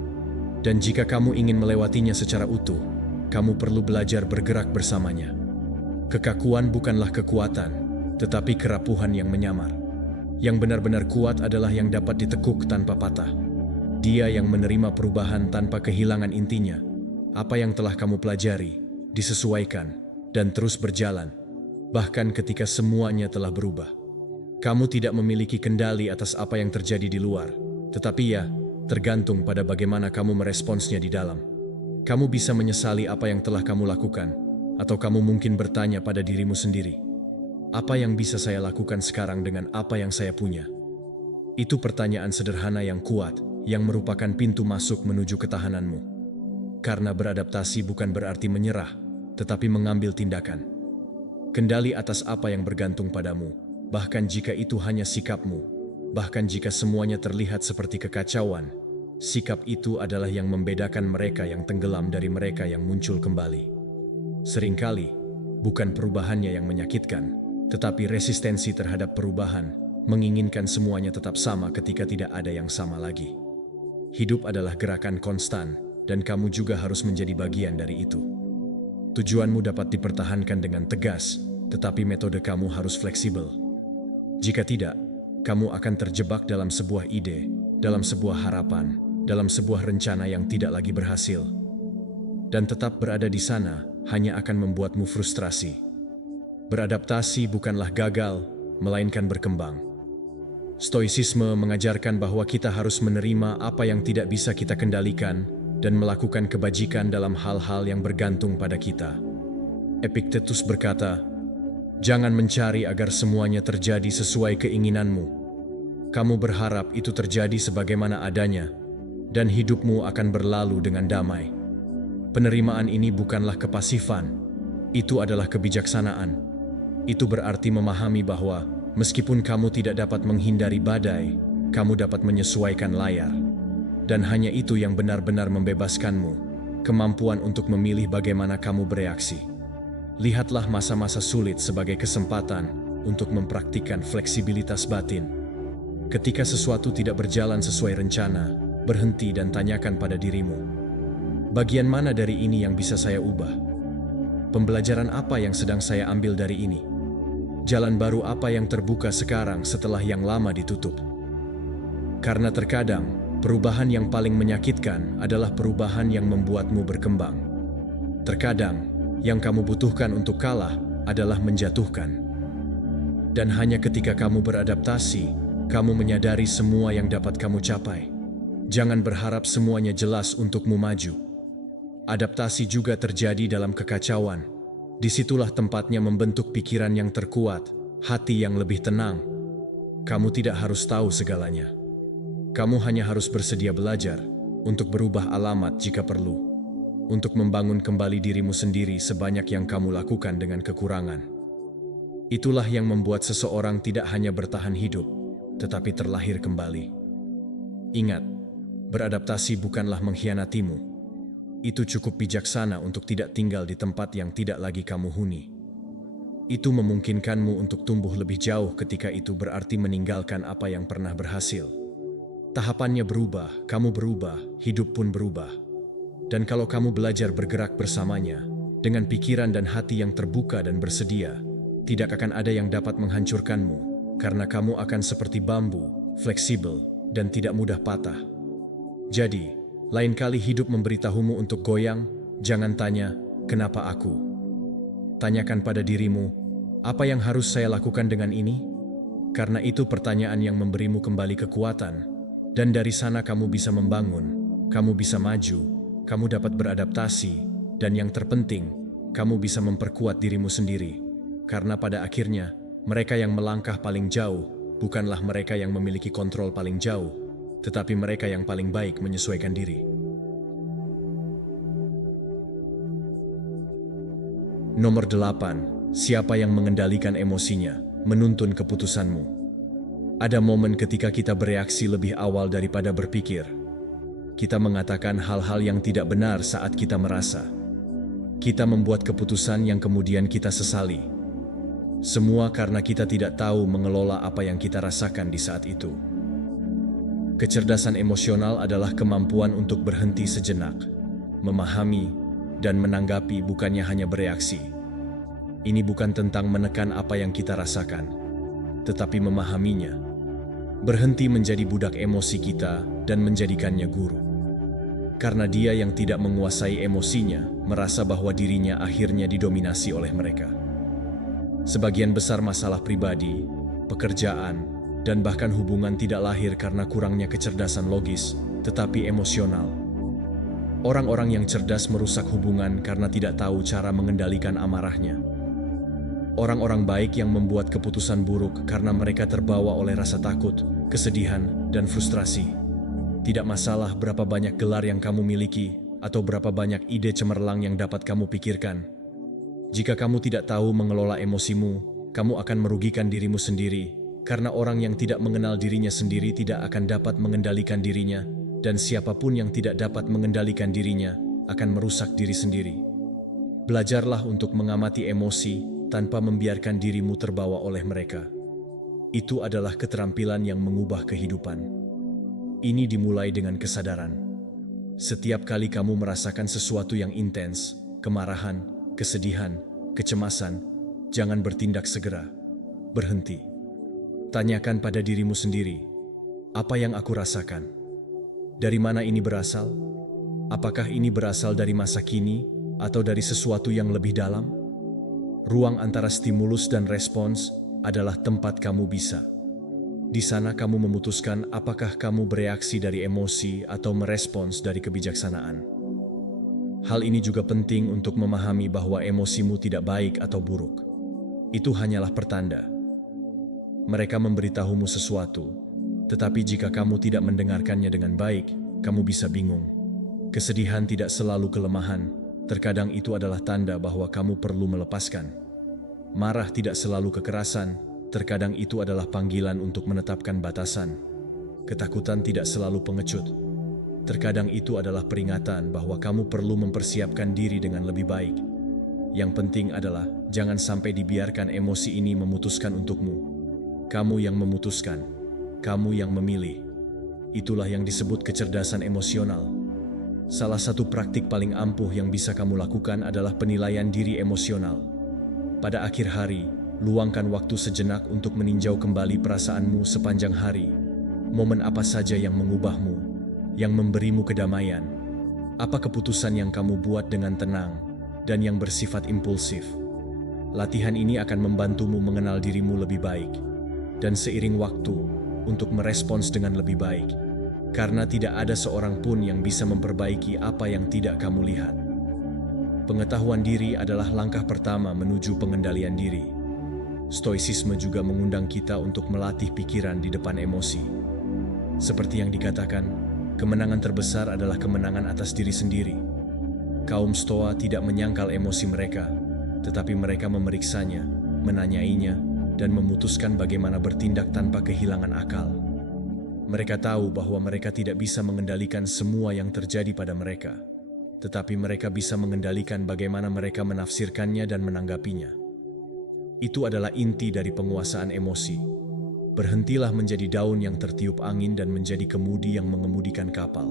Dan jika kamu ingin melewatinya secara utuh, kamu perlu belajar bergerak bersamanya. Kekakuan bukanlah kekuatan, tetapi kerapuhan yang menyamar. Yang benar-benar kuat adalah yang dapat ditekuk tanpa patah. Dia yang menerima perubahan tanpa kehilangan intinya. Apa yang telah kamu pelajari, disesuaikan, dan terus berjalan. Bahkan ketika semuanya telah berubah. Kamu tidak memiliki kendali atas apa yang terjadi di luar. Tetapi ya, tergantung pada bagaimana kamu meresponsnya di dalam. Kamu bisa menyesali apa yang telah kamu lakukan, atau kamu mungkin bertanya pada dirimu sendiri, apa yang bisa saya lakukan sekarang dengan apa yang saya punya? Itu pertanyaan sederhana yang kuat, yang merupakan pintu masuk menuju ketahananmu. Karena beradaptasi bukan berarti menyerah, tetapi mengambil tindakan. Kendali atas apa yang bergantung padamu, bahkan jika itu hanya sikapmu, bahkan jika semuanya terlihat seperti kekacauan, sikap itu adalah yang membedakan mereka yang tenggelam dari mereka yang muncul kembali. Seringkali, bukan perubahannya yang menyakitkan, tetapi resistensi terhadap perubahan, menginginkan semuanya tetap sama ketika tidak ada yang sama lagi. Hidup adalah gerakan konstan, dan kamu juga harus menjadi bagian dari itu. Tujuanmu dapat dipertahankan dengan tegas, tetapi metode kamu harus fleksibel. Jika tidak, kamu akan terjebak dalam sebuah ide, dalam sebuah harapan, dalam sebuah rencana yang tidak lagi berhasil. Dan tetap berada di sana hanya akan membuatmu frustrasi. Beradaptasi bukanlah gagal, melainkan berkembang. Stoicisme mengajarkan bahwa kita harus menerima apa yang tidak bisa kita kendalikan dan melakukan kebajikan dalam hal-hal yang bergantung pada kita. Epictetus berkata, "Jangan mencari agar semuanya terjadi sesuai keinginanmu. Kamu berharap itu terjadi sebagaimana adanya, dan hidupmu akan berlalu dengan damai." Penerimaan ini bukanlah kepasifan, itu adalah kebijaksanaan. Itu berarti memahami bahwa meskipun kamu tidak dapat menghindari badai, kamu dapat menyesuaikan layar. Dan hanya itu yang benar-benar membebaskanmu, kemampuan untuk memilih bagaimana kamu bereaksi. Lihatlah masa-masa sulit sebagai kesempatan untuk mempraktikkan fleksibilitas batin. Ketika sesuatu tidak berjalan sesuai rencana, berhenti dan tanyakan pada dirimu, bagian mana dari ini yang bisa saya ubah? Pembelajaran apa yang sedang saya ambil dari ini? Jalan baru apa yang terbuka sekarang setelah yang lama ditutup? Karena terkadang, perubahan yang paling menyakitkan adalah perubahan yang membuatmu berkembang. Terkadang, yang kamu butuhkan untuk kalah adalah menjatuhkan. Dan hanya ketika kamu beradaptasi, kamu menyadari semua yang dapat kamu capai. Jangan berharap semuanya jelas untukmu maju. Adaptasi juga terjadi dalam kekacauan. Disitulah tempatnya membentuk pikiran yang terkuat, hati yang lebih tenang. Kamu tidak harus tahu segalanya. Kamu hanya harus bersedia belajar, untuk berubah alamat jika perlu, untuk membangun kembali dirimu sendiri sebanyak yang kamu lakukan dengan kekurangan. Itulah yang membuat seseorang tidak hanya bertahan hidup, tetapi terlahir kembali. Ingat, beradaptasi bukanlah mengkhianatimu. Itu cukup bijaksana untuk tidak tinggal di tempat yang tidak lagi kamu huni. Itu memungkinkanmu untuk tumbuh lebih jauh ketika itu berarti meninggalkan apa yang pernah berhasil. Tahapannya berubah, kamu berubah, hidup pun berubah. Dan kalau kamu belajar bergerak bersamanya, dengan pikiran dan hati yang terbuka dan bersedia, tidak akan ada yang dapat menghancurkanmu, karena kamu akan seperti bambu, fleksibel, dan tidak mudah patah. Jadi, lain kali hidup memberitahumu untuk goyang, jangan tanya, kenapa aku? Tanyakan pada dirimu, apa yang harus saya lakukan dengan ini? Karena itu pertanyaan yang memberimu kembali kekuatan, dan dari sana kamu bisa membangun, kamu bisa maju, kamu dapat beradaptasi, dan yang terpenting, kamu bisa memperkuat dirimu sendiri. Karena pada akhirnya, mereka yang melangkah paling jauh, bukanlah mereka yang memiliki kontrol paling jauh, tetapi mereka yang paling baik menyesuaikan diri. Nomor 8. Siapa yang mengendalikan emosinya, menuntun keputusanmu. Ada momen ketika kita bereaksi lebih awal daripada berpikir. Kita mengatakan hal-hal yang tidak benar saat kita merasa. Kita membuat keputusan yang kemudian kita sesali. Semua karena kita tidak tahu mengelola apa yang kita rasakan di saat itu. Kecerdasan emosional adalah kemampuan untuk berhenti sejenak, memahami, dan menanggapi bukannya hanya bereaksi. Ini bukan tentang menekan apa yang kita rasakan, tetapi memahaminya. Berhenti menjadi budak emosi kita dan menjadikannya guru. Karena dia yang tidak menguasai emosinya, merasa bahwa dirinya akhirnya didominasi oleh mereka. Sebagian besar masalah pribadi, pekerjaan, dan bahkan hubungan tidak lahir karena kurangnya kecerdasan logis, tetapi emosional. Orang-orang yang cerdas merusak hubungan karena tidak tahu cara mengendalikan amarahnya. Orang-orang baik yang membuat keputusan buruk karena mereka terbawa oleh rasa takut, kesedihan, dan frustrasi. Tidak masalah berapa banyak gelar yang kamu miliki atau berapa banyak ide cemerlang yang dapat kamu pikirkan. Jika kamu tidak tahu mengelola emosimu, kamu akan merugikan dirimu sendiri. Karena orang yang tidak mengenal dirinya sendiri tidak akan dapat mengendalikan dirinya, dan siapapun yang tidak dapat mengendalikan dirinya akan merusak diri sendiri. Belajarlah untuk mengamati emosi tanpa membiarkan dirimu terbawa oleh mereka. Itu adalah keterampilan yang mengubah kehidupan. Ini dimulai dengan kesadaran. Setiap kali kamu merasakan sesuatu yang intens, kemarahan, kesedihan, kecemasan, jangan bertindak segera. Berhenti. Tanyakan pada dirimu sendiri, apa yang aku rasakan? Dari mana ini berasal? Apakah ini berasal dari masa kini atau dari sesuatu yang lebih dalam? Ruang antara stimulus dan respons adalah tempat kamu bisa. Di sana kamu memutuskan apakah kamu bereaksi dari emosi atau merespons dari kebijaksanaan. Hal ini juga penting untuk memahami bahwa emosimu tidak baik atau buruk. Itu hanyalah pertanda. Mereka memberitahumu sesuatu, tetapi jika kamu tidak mendengarkannya dengan baik, kamu bisa bingung. Kesedihan tidak selalu kelemahan, terkadang itu adalah tanda bahwa kamu perlu melepaskan. Marah tidak selalu kekerasan, terkadang itu adalah panggilan untuk menetapkan batasan. Ketakutan tidak selalu pengecut, terkadang itu adalah peringatan bahwa kamu perlu mempersiapkan diri dengan lebih baik. Yang penting adalah jangan sampai dibiarkan emosi ini memutuskan untukmu. Kamu yang memutuskan, kamu yang memilih. Itulah yang disebut kecerdasan emosional. Salah satu praktik paling ampuh yang bisa kamu lakukan adalah penilaian diri emosional. Pada akhir hari, luangkan waktu sejenak untuk meninjau kembali perasaanmu sepanjang hari. Momen apa saja yang mengubahmu, yang memberimu kedamaian? Apa keputusan yang kamu buat dengan tenang dan yang bersifat impulsif? Latihan ini akan membantumu mengenal dirimu lebih baik. Dan seiring waktu, untuk merespons dengan lebih baik. Karena tidak ada seorang pun yang bisa memperbaiki apa yang tidak kamu lihat. Pengetahuan diri adalah langkah pertama menuju pengendalian diri. Stoicisme juga mengundang kita untuk melatih pikiran di depan emosi. Seperti yang dikatakan, kemenangan terbesar adalah kemenangan atas diri sendiri. Kaum Stoa tidak menyangkal emosi mereka, tetapi mereka memeriksanya, menanyainya, dan memutuskan bagaimana bertindak tanpa kehilangan akal. Mereka tahu bahwa mereka tidak bisa mengendalikan semua yang terjadi pada mereka, tetapi mereka bisa mengendalikan bagaimana mereka menafsirkannya dan menanggapinya. Itu adalah inti dari penguasaan emosi. Berhentilah menjadi daun yang tertiup angin dan menjadi kemudi yang mengemudikan kapal.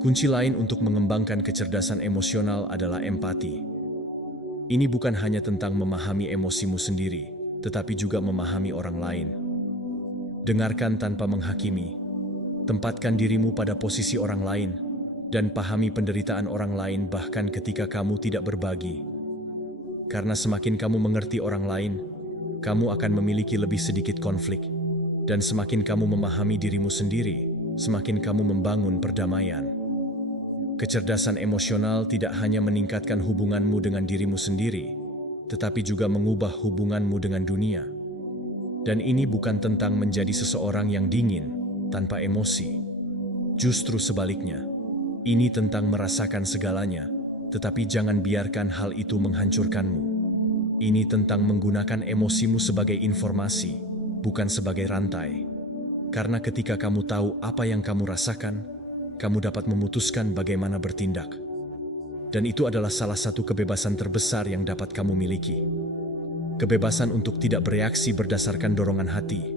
Kunci lain untuk mengembangkan kecerdasan emosional adalah empati. Ini bukan hanya tentang memahami emosimu sendiri, tetapi juga memahami orang lain. Dengarkan tanpa menghakimi. Tempatkan dirimu pada posisi orang lain, dan pahami penderitaan orang lain bahkan ketika kamu tidak berbagi. Karena semakin kamu mengerti orang lain, kamu akan memiliki lebih sedikit konflik. Dan semakin kamu memahami dirimu sendiri, semakin kamu membangun perdamaian. Kecerdasan emosional tidak hanya meningkatkan hubunganmu dengan dirimu sendiri, tetapi juga mengubah hubunganmu dengan dunia. Dan ini bukan tentang menjadi seseorang yang dingin, tanpa emosi. Justru sebaliknya, ini tentang merasakan segalanya, tetapi jangan biarkan hal itu menghancurkanmu. Ini tentang menggunakan emosimu sebagai informasi, bukan sebagai rantai. Karena ketika kamu tahu apa yang kamu rasakan, kamu dapat memutuskan bagaimana bertindak. Dan itu adalah salah satu kebebasan terbesar yang dapat kamu miliki. Kebebasan untuk tidak bereaksi berdasarkan dorongan hati.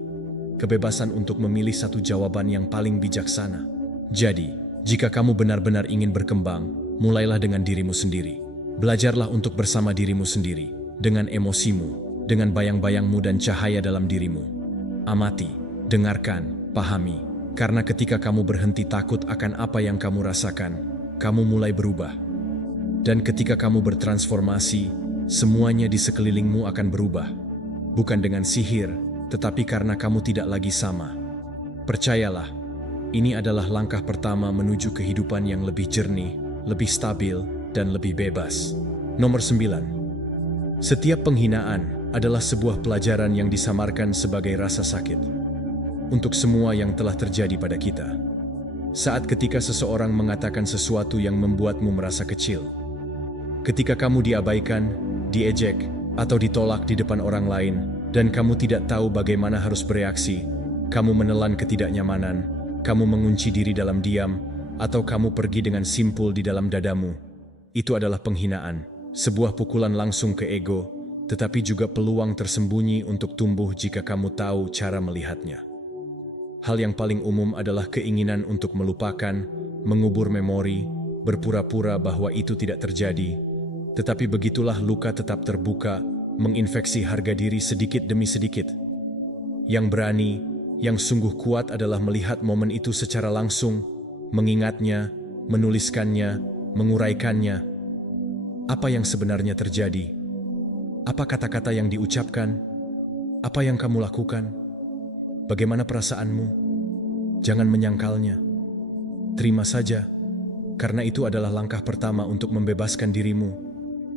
Kebebasan untuk memilih satu jawaban yang paling bijaksana. Jadi, jika kamu benar-benar ingin berkembang, mulailah dengan dirimu sendiri. Belajarlah untuk bersama dirimu sendiri, dengan emosimu, dengan bayang-bayangmu dan cahaya dalam dirimu. Amati, dengarkan, pahami. Karena ketika kamu berhenti takut akan apa yang kamu rasakan, kamu mulai berubah. Dan ketika kamu bertransformasi, semuanya di sekelilingmu akan berubah. Bukan dengan sihir, tetapi karena kamu tidak lagi sama. Percayalah, ini adalah langkah pertama menuju kehidupan yang lebih jernih, lebih stabil, dan lebih bebas. Nomor 9. Setiap penghinaan adalah sebuah pelajaran yang disamarkan sebagai rasa sakit. Untuk semua yang telah terjadi pada kita. Saat ketika seseorang mengatakan sesuatu yang membuatmu merasa kecil. Ketika kamu diabaikan, diejek, atau ditolak di depan orang lain, dan kamu tidak tahu bagaimana harus bereaksi, kamu menelan ketidaknyamanan, kamu mengunci diri dalam diam, atau kamu pergi dengan simpul di dalam dadamu. Itu adalah penghinaan, sebuah pukulan langsung ke ego, tetapi juga peluang tersembunyi untuk tumbuh jika kamu tahu cara melihatnya. Hal yang paling umum adalah keinginan untuk melupakan, mengubur memori, berpura-pura bahwa itu tidak terjadi. Tetapi begitulah luka tetap terbuka, menginfeksi harga diri sedikit demi sedikit. Yang berani, yang sungguh kuat adalah melihat momen itu secara langsung, mengingatnya, menuliskannya, menguraikannya. Apa yang sebenarnya terjadi? Apa kata-kata yang diucapkan? Apa yang kamu lakukan? Bagaimana perasaanmu? Jangan menyangkalnya. Terima saja, karena itu adalah langkah pertama untuk membebaskan dirimu,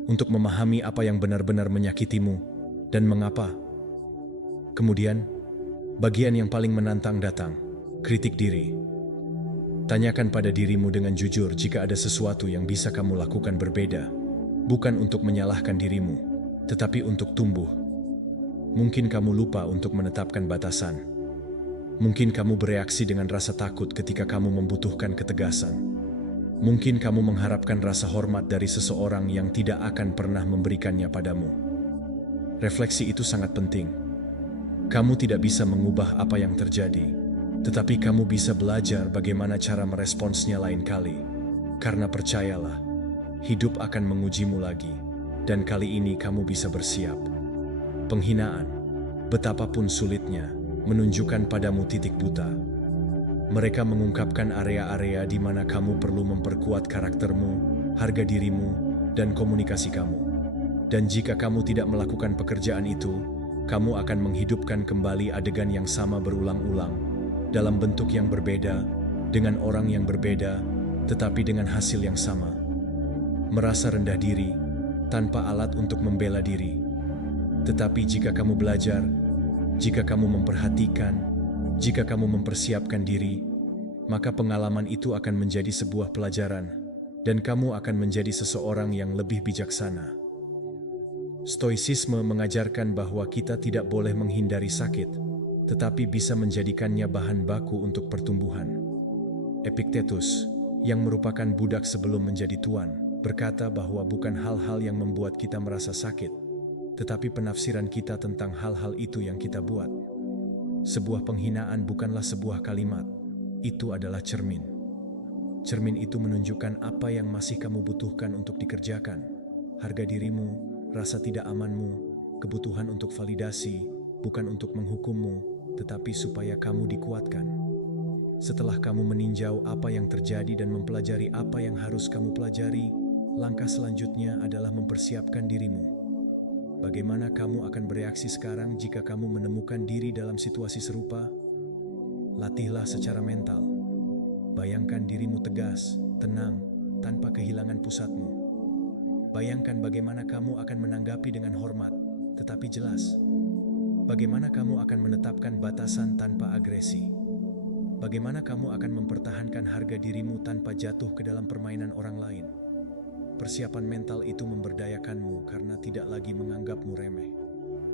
untuk memahami apa yang benar-benar menyakitimu, dan mengapa. Kemudian, bagian yang paling menantang datang, kritik diri. Tanyakan pada dirimu dengan jujur jika ada sesuatu yang bisa kamu lakukan berbeda, bukan untuk menyalahkan dirimu, tetapi untuk tumbuh. Mungkin kamu lupa untuk menetapkan batasan. Mungkin kamu bereaksi dengan rasa takut ketika kamu membutuhkan ketegasan. Mungkin kamu mengharapkan rasa hormat dari seseorang yang tidak akan pernah memberikannya padamu. Refleksi itu sangat penting. Kamu tidak bisa mengubah apa yang terjadi, tetapi kamu bisa belajar bagaimana cara meresponsnya lain kali. Karena percayalah, hidup akan mengujimu lagi, dan kali ini kamu bisa bersiap. Penghinaan, betapapun sulitnya, menunjukkan padamu titik buta. Mereka mengungkapkan area-area di mana kamu perlu memperkuat karaktermu, harga dirimu, dan komunikasi kamu. Dan jika kamu tidak melakukan pekerjaan itu, kamu akan menghidupkan kembali adegan yang sama berulang-ulang, dalam bentuk yang berbeda, dengan orang yang berbeda, tetapi dengan hasil yang sama. Merasa rendah diri, tanpa alat untuk membela diri. Tetapi jika kamu belajar, jika kamu memperhatikan, jika kamu mempersiapkan diri, maka pengalaman itu akan menjadi sebuah pelajaran, dan kamu akan menjadi seseorang yang lebih bijaksana. Stoicisme mengajarkan bahwa kita tidak boleh menghindari sakit, tetapi bisa menjadikannya bahan baku untuk pertumbuhan. Epictetus, yang merupakan budak sebelum menjadi tuan, berkata bahwa bukan hal-hal yang membuat kita merasa sakit, tetapi penafsiran kita tentang hal-hal itu yang kita buat. Sebuah penghinaan bukanlah sebuah kalimat, itu adalah cermin. Cermin itu menunjukkan apa yang masih kamu butuhkan untuk dikerjakan. Harga dirimu, rasa tidak amanmu, kebutuhan untuk validasi, bukan untuk menghukummu, tetapi supaya kamu dikuatkan. Setelah kamu meninjau apa yang terjadi dan mempelajari apa yang harus kamu pelajari, langkah selanjutnya adalah mempersiapkan dirimu. Bagaimana kamu akan bereaksi sekarang jika kamu menemukan diri dalam situasi serupa? Latihlah secara mental. Bayangkan dirimu tegas, tenang, tanpa kehilangan pusatmu. Bayangkan bagaimana kamu akan menanggapi dengan hormat, tetapi jelas. Bagaimana kamu akan menetapkan batasan tanpa agresi. Bagaimana kamu akan mempertahankan harga dirimu tanpa jatuh ke dalam permainan orang lain. Persiapan mental itu memberdayakanmu karena tidak lagi menganggapmu remeh.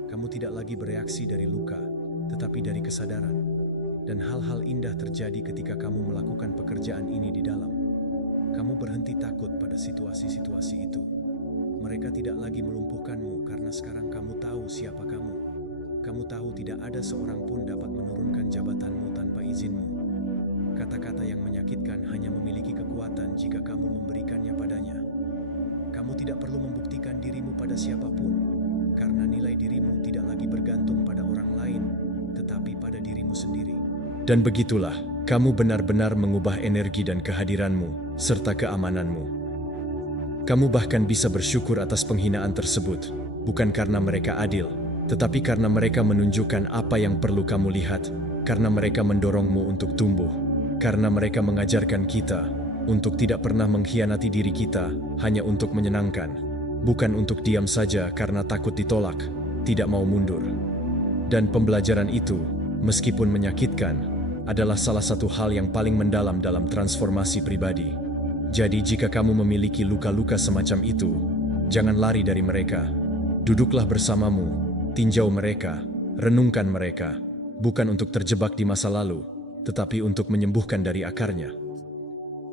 Kamu tidak lagi bereaksi dari luka, tetapi dari kesadaran. Dan hal-hal indah terjadi ketika kamu melakukan pekerjaan ini di dalam. Kamu berhenti takut pada situasi-situasi itu. Mereka tidak lagi melumpuhkanmu karena sekarang kamu tahu siapa kamu. Kamu tahu tidak ada seorang pun dapat menurunkan jabatanmu tanpa izinmu. Kata-kata yang menyakitkan hanya memiliki kekuatan jika kamu memberikannya padanya. Kamu tidak perlu membuktikan dirimu pada siapapun, karena nilai dirimu tidak lagi bergantung pada orang lain, tetapi pada dirimu sendiri. Dan begitulah, kamu benar-benar mengubah energi dan kehadiranmu, serta keamananmu. Kamu bahkan bisa bersyukur atas penghinaan tersebut, bukan karena mereka adil, tetapi karena mereka menunjukkan apa yang perlu kamu lihat, karena mereka mendorongmu untuk tumbuh, karena mereka mengajarkan kita untuk tidak pernah mengkhianati diri kita hanya untuk menyenangkan, bukan untuk diam saja karena takut ditolak, tidak mau mundur. Dan pembelajaran itu, meskipun menyakitkan, adalah salah satu hal yang paling mendalam dalam transformasi pribadi. Jadi jika kamu memiliki luka-luka semacam itu, jangan lari dari mereka. Duduklah bersamamu, tinjau mereka, renungkan mereka, bukan untuk terjebak di masa lalu, tetapi untuk menyembuhkan dari akarnya.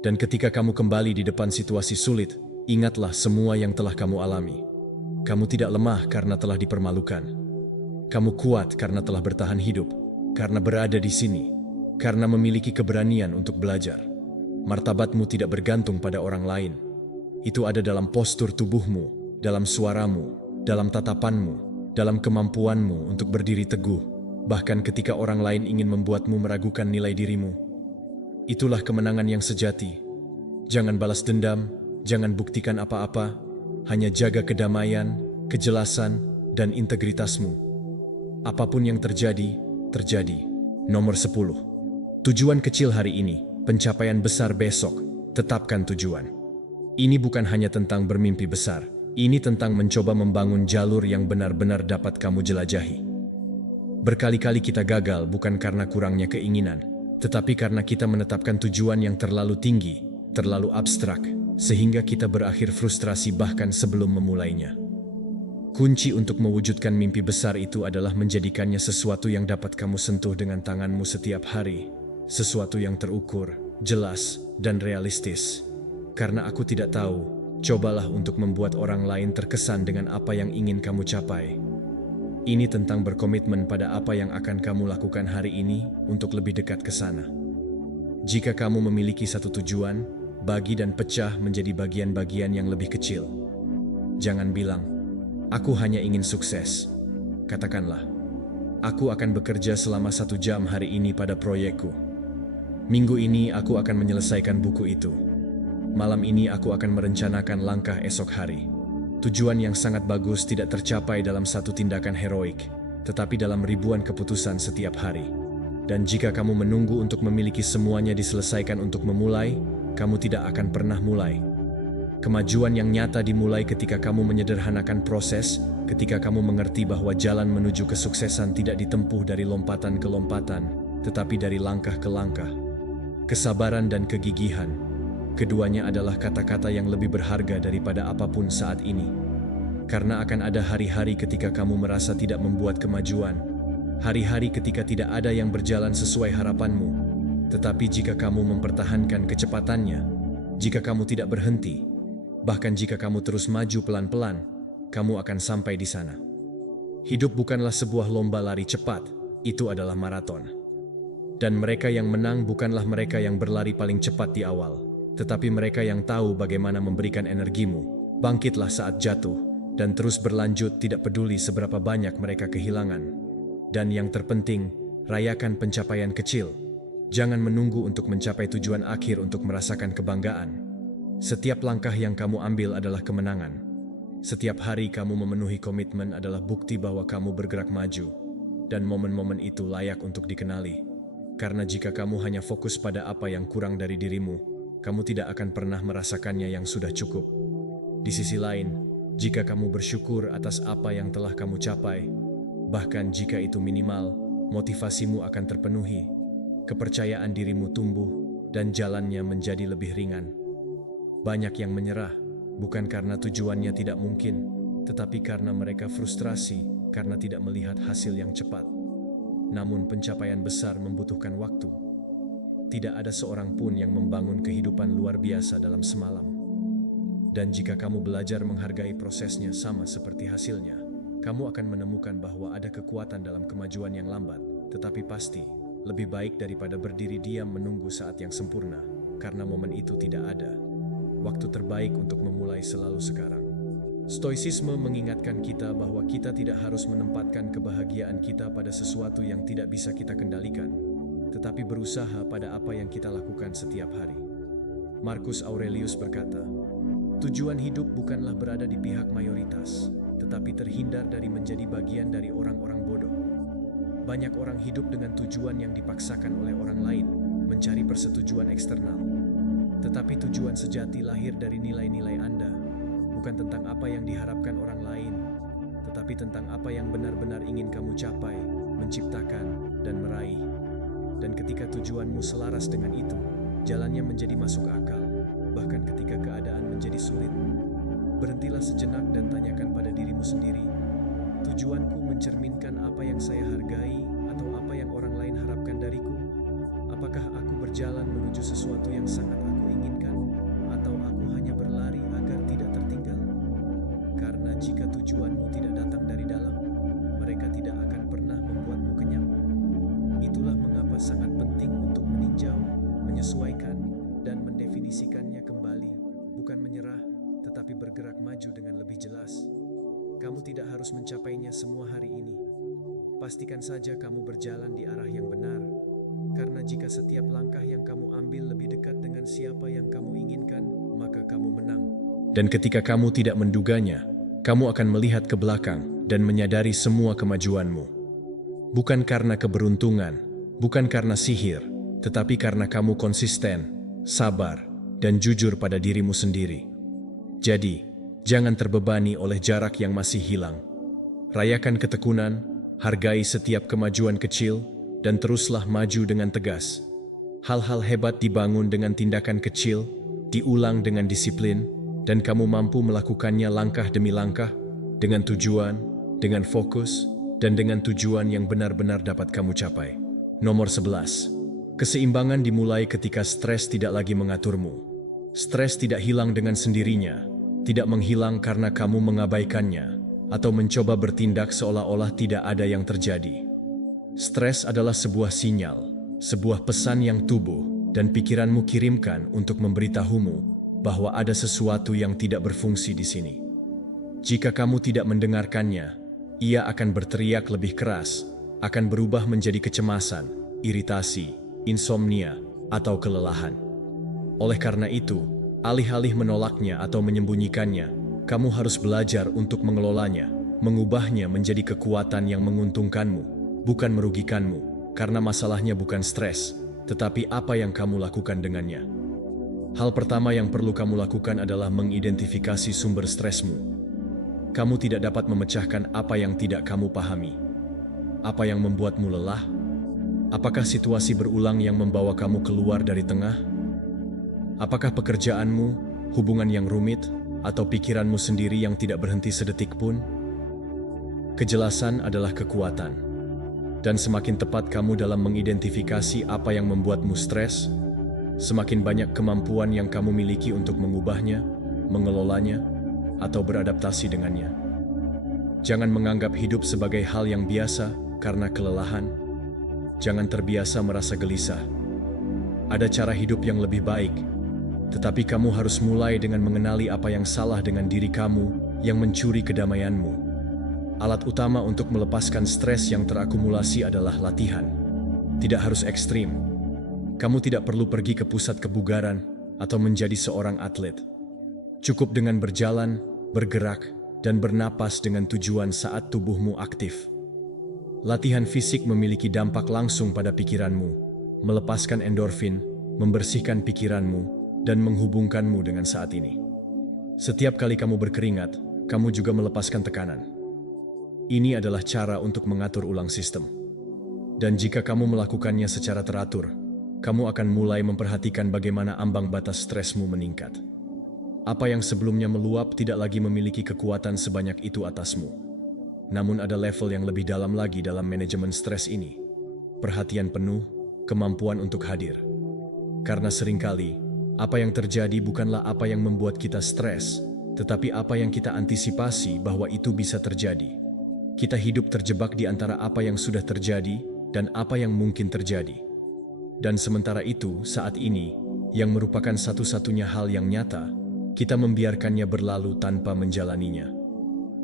Dan ketika kamu kembali di depan situasi sulit, ingatlah semua yang telah kamu alami. Kamu tidak lemah karena telah dipermalukan. Kamu kuat karena telah bertahan hidup, karena berada di sini, karena memiliki keberanian untuk belajar. Martabatmu tidak bergantung pada orang lain. Itu ada dalam postur tubuhmu, dalam suaramu, dalam tatapanmu, dalam kemampuanmu untuk berdiri teguh, bahkan ketika orang lain ingin membuatmu meragukan nilai dirimu. Itulah kemenangan yang sejati. Jangan balas dendam, jangan buktikan apa-apa, hanya jaga kedamaian, kejelasan, dan integritasmu. Apapun yang terjadi, terjadi. Nomor 10. Tujuan kecil hari ini, pencapaian besar besok. Tetapkan tujuan. Ini bukan hanya tentang bermimpi besar, ini tentang mencoba membangun jalur yang benar-benar dapat kamu jelajahi. Berkali-kali kita gagal bukan karena kurangnya keinginan, tetapi karena kita menetapkan tujuan yang terlalu tinggi, terlalu abstrak, sehingga kita berakhir frustrasi bahkan sebelum memulainya. Kunci untuk mewujudkan mimpi besar itu adalah menjadikannya sesuatu yang dapat kamu sentuh dengan tanganmu setiap hari, sesuatu yang terukur, jelas, dan realistis. Karena aku tidak tahu, cobalah untuk membuat orang lain terkesan dengan apa yang ingin kamu capai. Ini tentang berkomitmen pada apa yang akan kamu lakukan hari ini untuk lebih dekat ke sana. Jika kamu memiliki satu tujuan, bagi dan pecah menjadi bagian-bagian yang lebih kecil. Jangan bilang, aku hanya ingin sukses. Katakanlah, aku akan bekerja selama 1 jam hari ini pada proyekku. Minggu ini aku akan menyelesaikan buku itu. Malam ini aku akan merencanakan langkah esok hari. Tujuan yang sangat bagus tidak tercapai dalam satu tindakan heroik, tetapi dalam ribuan keputusan setiap hari. Dan jika kamu menunggu untuk memiliki semuanya diselesaikan untuk memulai, kamu tidak akan pernah mulai. Kemajuan yang nyata dimulai ketika kamu menyederhanakan proses, ketika kamu mengerti bahwa jalan menuju kesuksesan tidak ditempuh dari lompatan ke lompatan, tetapi dari langkah ke langkah. Kesabaran dan kegigihan, keduanya adalah kata-kata yang lebih berharga daripada apapun saat ini. Karena akan ada hari-hari ketika kamu merasa tidak membuat kemajuan, hari-hari ketika tidak ada yang berjalan sesuai harapanmu. Tetapi jika kamu mempertahankan kecepatannya, jika kamu tidak berhenti, bahkan jika kamu terus maju pelan-pelan, kamu akan sampai di sana. Hidup bukanlah sebuah lomba lari cepat, itu adalah maraton. Dan mereka yang menang bukanlah mereka yang berlari paling cepat di awal, tetapi mereka yang tahu bagaimana memberikan energimu, bangkitlah saat jatuh, dan terus berlanjut tidak peduli seberapa banyak mereka kehilangan. Dan yang terpenting, rayakan pencapaian kecil. Jangan menunggu untuk mencapai tujuan akhir untuk merasakan kebanggaan. Setiap langkah yang kamu ambil adalah kemenangan. Setiap hari kamu memenuhi komitmen adalah bukti bahwa kamu bergerak maju. Dan momen-momen itu layak untuk dikenali. Karena jika kamu hanya fokus pada apa yang kurang dari dirimu, kamu tidak akan pernah merasakannya yang sudah cukup. Di sisi lain, jika kamu bersyukur atas apa yang telah kamu capai, bahkan jika itu minimal, motivasimu akan terpenuhi. Kepercayaan dirimu tumbuh, dan jalannya menjadi lebih ringan. Banyak yang menyerah, bukan karena tujuannya tidak mungkin, tetapi karena mereka frustrasi karena tidak melihat hasil yang cepat. Namun pencapaian besar membutuhkan waktu. Tidak ada seorang pun yang membangun kehidupan luar biasa dalam semalam. Dan jika kamu belajar menghargai prosesnya sama seperti hasilnya, kamu akan menemukan bahwa ada kekuatan dalam kemajuan yang lambat, tetapi pasti. Lebih baik daripada berdiri diam menunggu saat yang sempurna, karena momen itu tidak ada. Waktu terbaik untuk memulai selalu sekarang. Stoicisme mengingatkan kita bahwa kita tidak harus menempatkan kebahagiaan kita pada sesuatu yang tidak bisa kita kendalikan, tetapi berusaha pada apa yang kita lakukan setiap hari. Marcus Aurelius berkata, "Tujuan hidup bukanlah berada di pihak mayoritas, tetapi terhindar dari menjadi bagian dari orang-orang bodoh." Banyak orang hidup dengan tujuan yang dipaksakan oleh orang lain, mencari persetujuan eksternal. Tetapi tujuan sejati lahir dari nilai-nilai Anda, bukan tentang apa yang diharapkan orang lain, tetapi tentang apa yang benar-benar ingin kamu capai, menciptakan, dan meraih. Dan ketika tujuanmu selaras dengan itu, jalannya menjadi masuk akal, bahkan ketika keadaan menjadi sulit. Berhentilah sejenak dan tanyakan pada dirimu sendiri, tujuanku mencerminkan apa yang saya hargai atau apa yang orang lain harapkan dariku? Apakah aku berjalan menuju sesuatu yang sangat aku inginkan? Atau aku hanya berlari agar tidak tertinggal? Karena jika tujuanmu tidak datang dari dalam, mereka tidak akan pernah membuatmu kenyang. Itulah mengapa sangat penting untuk meninjau, menyesuaikan, dan mendefinisikannya kembali. Bukan menyerah, tetapi bergerak maju dengan lebih jelas. Kamu tidak harus mencapainya semua hari ini. Pastikan saja kamu berjalan di arah yang benar, karena jika setiap langkah yang kamu ambil lebih dekat dengan siapa yang kamu inginkan, maka kamu menang. Dan ketika kamu tidak menduganya, kamu akan melihat ke belakang dan menyadari semua kemajuanmu. Bukan karena keberuntungan, bukan karena sihir, tetapi karena kamu konsisten, sabar, dan jujur pada dirimu sendiri. Jadi, jangan terbebani oleh jarak yang masih hilang. Rayakan ketekunan, hargai setiap kemajuan kecil, dan teruslah maju dengan tegas. Hal-hal hebat dibangun dengan tindakan kecil, diulang dengan disiplin, dan kamu mampu melakukannya langkah demi langkah, dengan tujuan, dengan fokus, dan dengan tujuan yang benar-benar dapat kamu capai. Nomor 11. Keseimbangan dimulai ketika stres tidak lagi mengaturmu. Stres tidak hilang dengan sendirinya. Tidak menghilang karena kamu mengabaikannya atau mencoba bertindak seolah-olah tidak ada yang terjadi. Stres adalah sebuah sinyal, sebuah pesan yang tubuh dan pikiranmu kirimkan untuk memberitahumu bahwa ada sesuatu yang tidak berfungsi di sini. Jika kamu tidak mendengarkannya, ia akan berteriak lebih keras, akan berubah menjadi kecemasan, iritasi, insomnia, atau kelelahan. Oleh karena itu, alih-alih menolaknya atau menyembunyikannya, kamu harus belajar untuk mengelolanya, mengubahnya menjadi kekuatan yang menguntungkanmu, bukan merugikanmu, karena masalahnya bukan stres, tetapi apa yang kamu lakukan dengannya. Hal pertama yang perlu kamu lakukan adalah mengidentifikasi sumber stresmu. Kamu tidak dapat memecahkan apa yang tidak kamu pahami. Apa yang membuatmu lelah? Apakah situasi berulang yang membawa kamu keluar dari tengah? Apakah pekerjaanmu, hubungan yang rumit, atau pikiranmu sendiri yang tidak berhenti sedetik pun? Kejelasan adalah kekuatan. Dan semakin tepat kamu dalam mengidentifikasi apa yang membuatmu stres, semakin banyak kemampuan yang kamu miliki untuk mengubahnya, mengelolanya, atau beradaptasi dengannya. Jangan menganggap hidup sebagai hal yang biasa karena kelelahan. Jangan terbiasa merasa gelisah. Ada cara hidup yang lebih baik, tetapi kamu harus mulai dengan mengenali apa yang salah dengan diri kamu yang mencuri kedamaianmu. Alat utama untuk melepaskan stres yang terakumulasi adalah latihan. Tidak harus ekstrim. Kamu tidak perlu pergi ke pusat kebugaran atau menjadi seorang atlet. Cukup dengan berjalan, bergerak, dan bernapas dengan tujuan saat tubuhmu aktif. Latihan fisik memiliki dampak langsung pada pikiranmu, melepaskan endorfin, membersihkan pikiranmu, dan menghubungkanmu dengan saat ini. Setiap kali kamu berkeringat, kamu juga melepaskan tekanan. Ini adalah cara untuk mengatur ulang sistem. Dan jika kamu melakukannya secara teratur, kamu akan mulai memperhatikan bagaimana ambang batas stresmu meningkat. Apa yang sebelumnya meluap tidak lagi memiliki kekuatan sebanyak itu atasmu. Namun ada level yang lebih dalam lagi dalam manajemen stres ini. Perhatian penuh, kemampuan untuk hadir. Karena seringkali, apa yang terjadi bukanlah apa yang membuat kita stres, tetapi apa yang kita antisipasi bahwa itu bisa terjadi. Kita hidup terjebak di antara apa yang sudah terjadi dan apa yang mungkin terjadi. Dan sementara itu, saat ini, yang merupakan satu-satunya hal yang nyata, kita membiarkannya berlalu tanpa menjalaninya.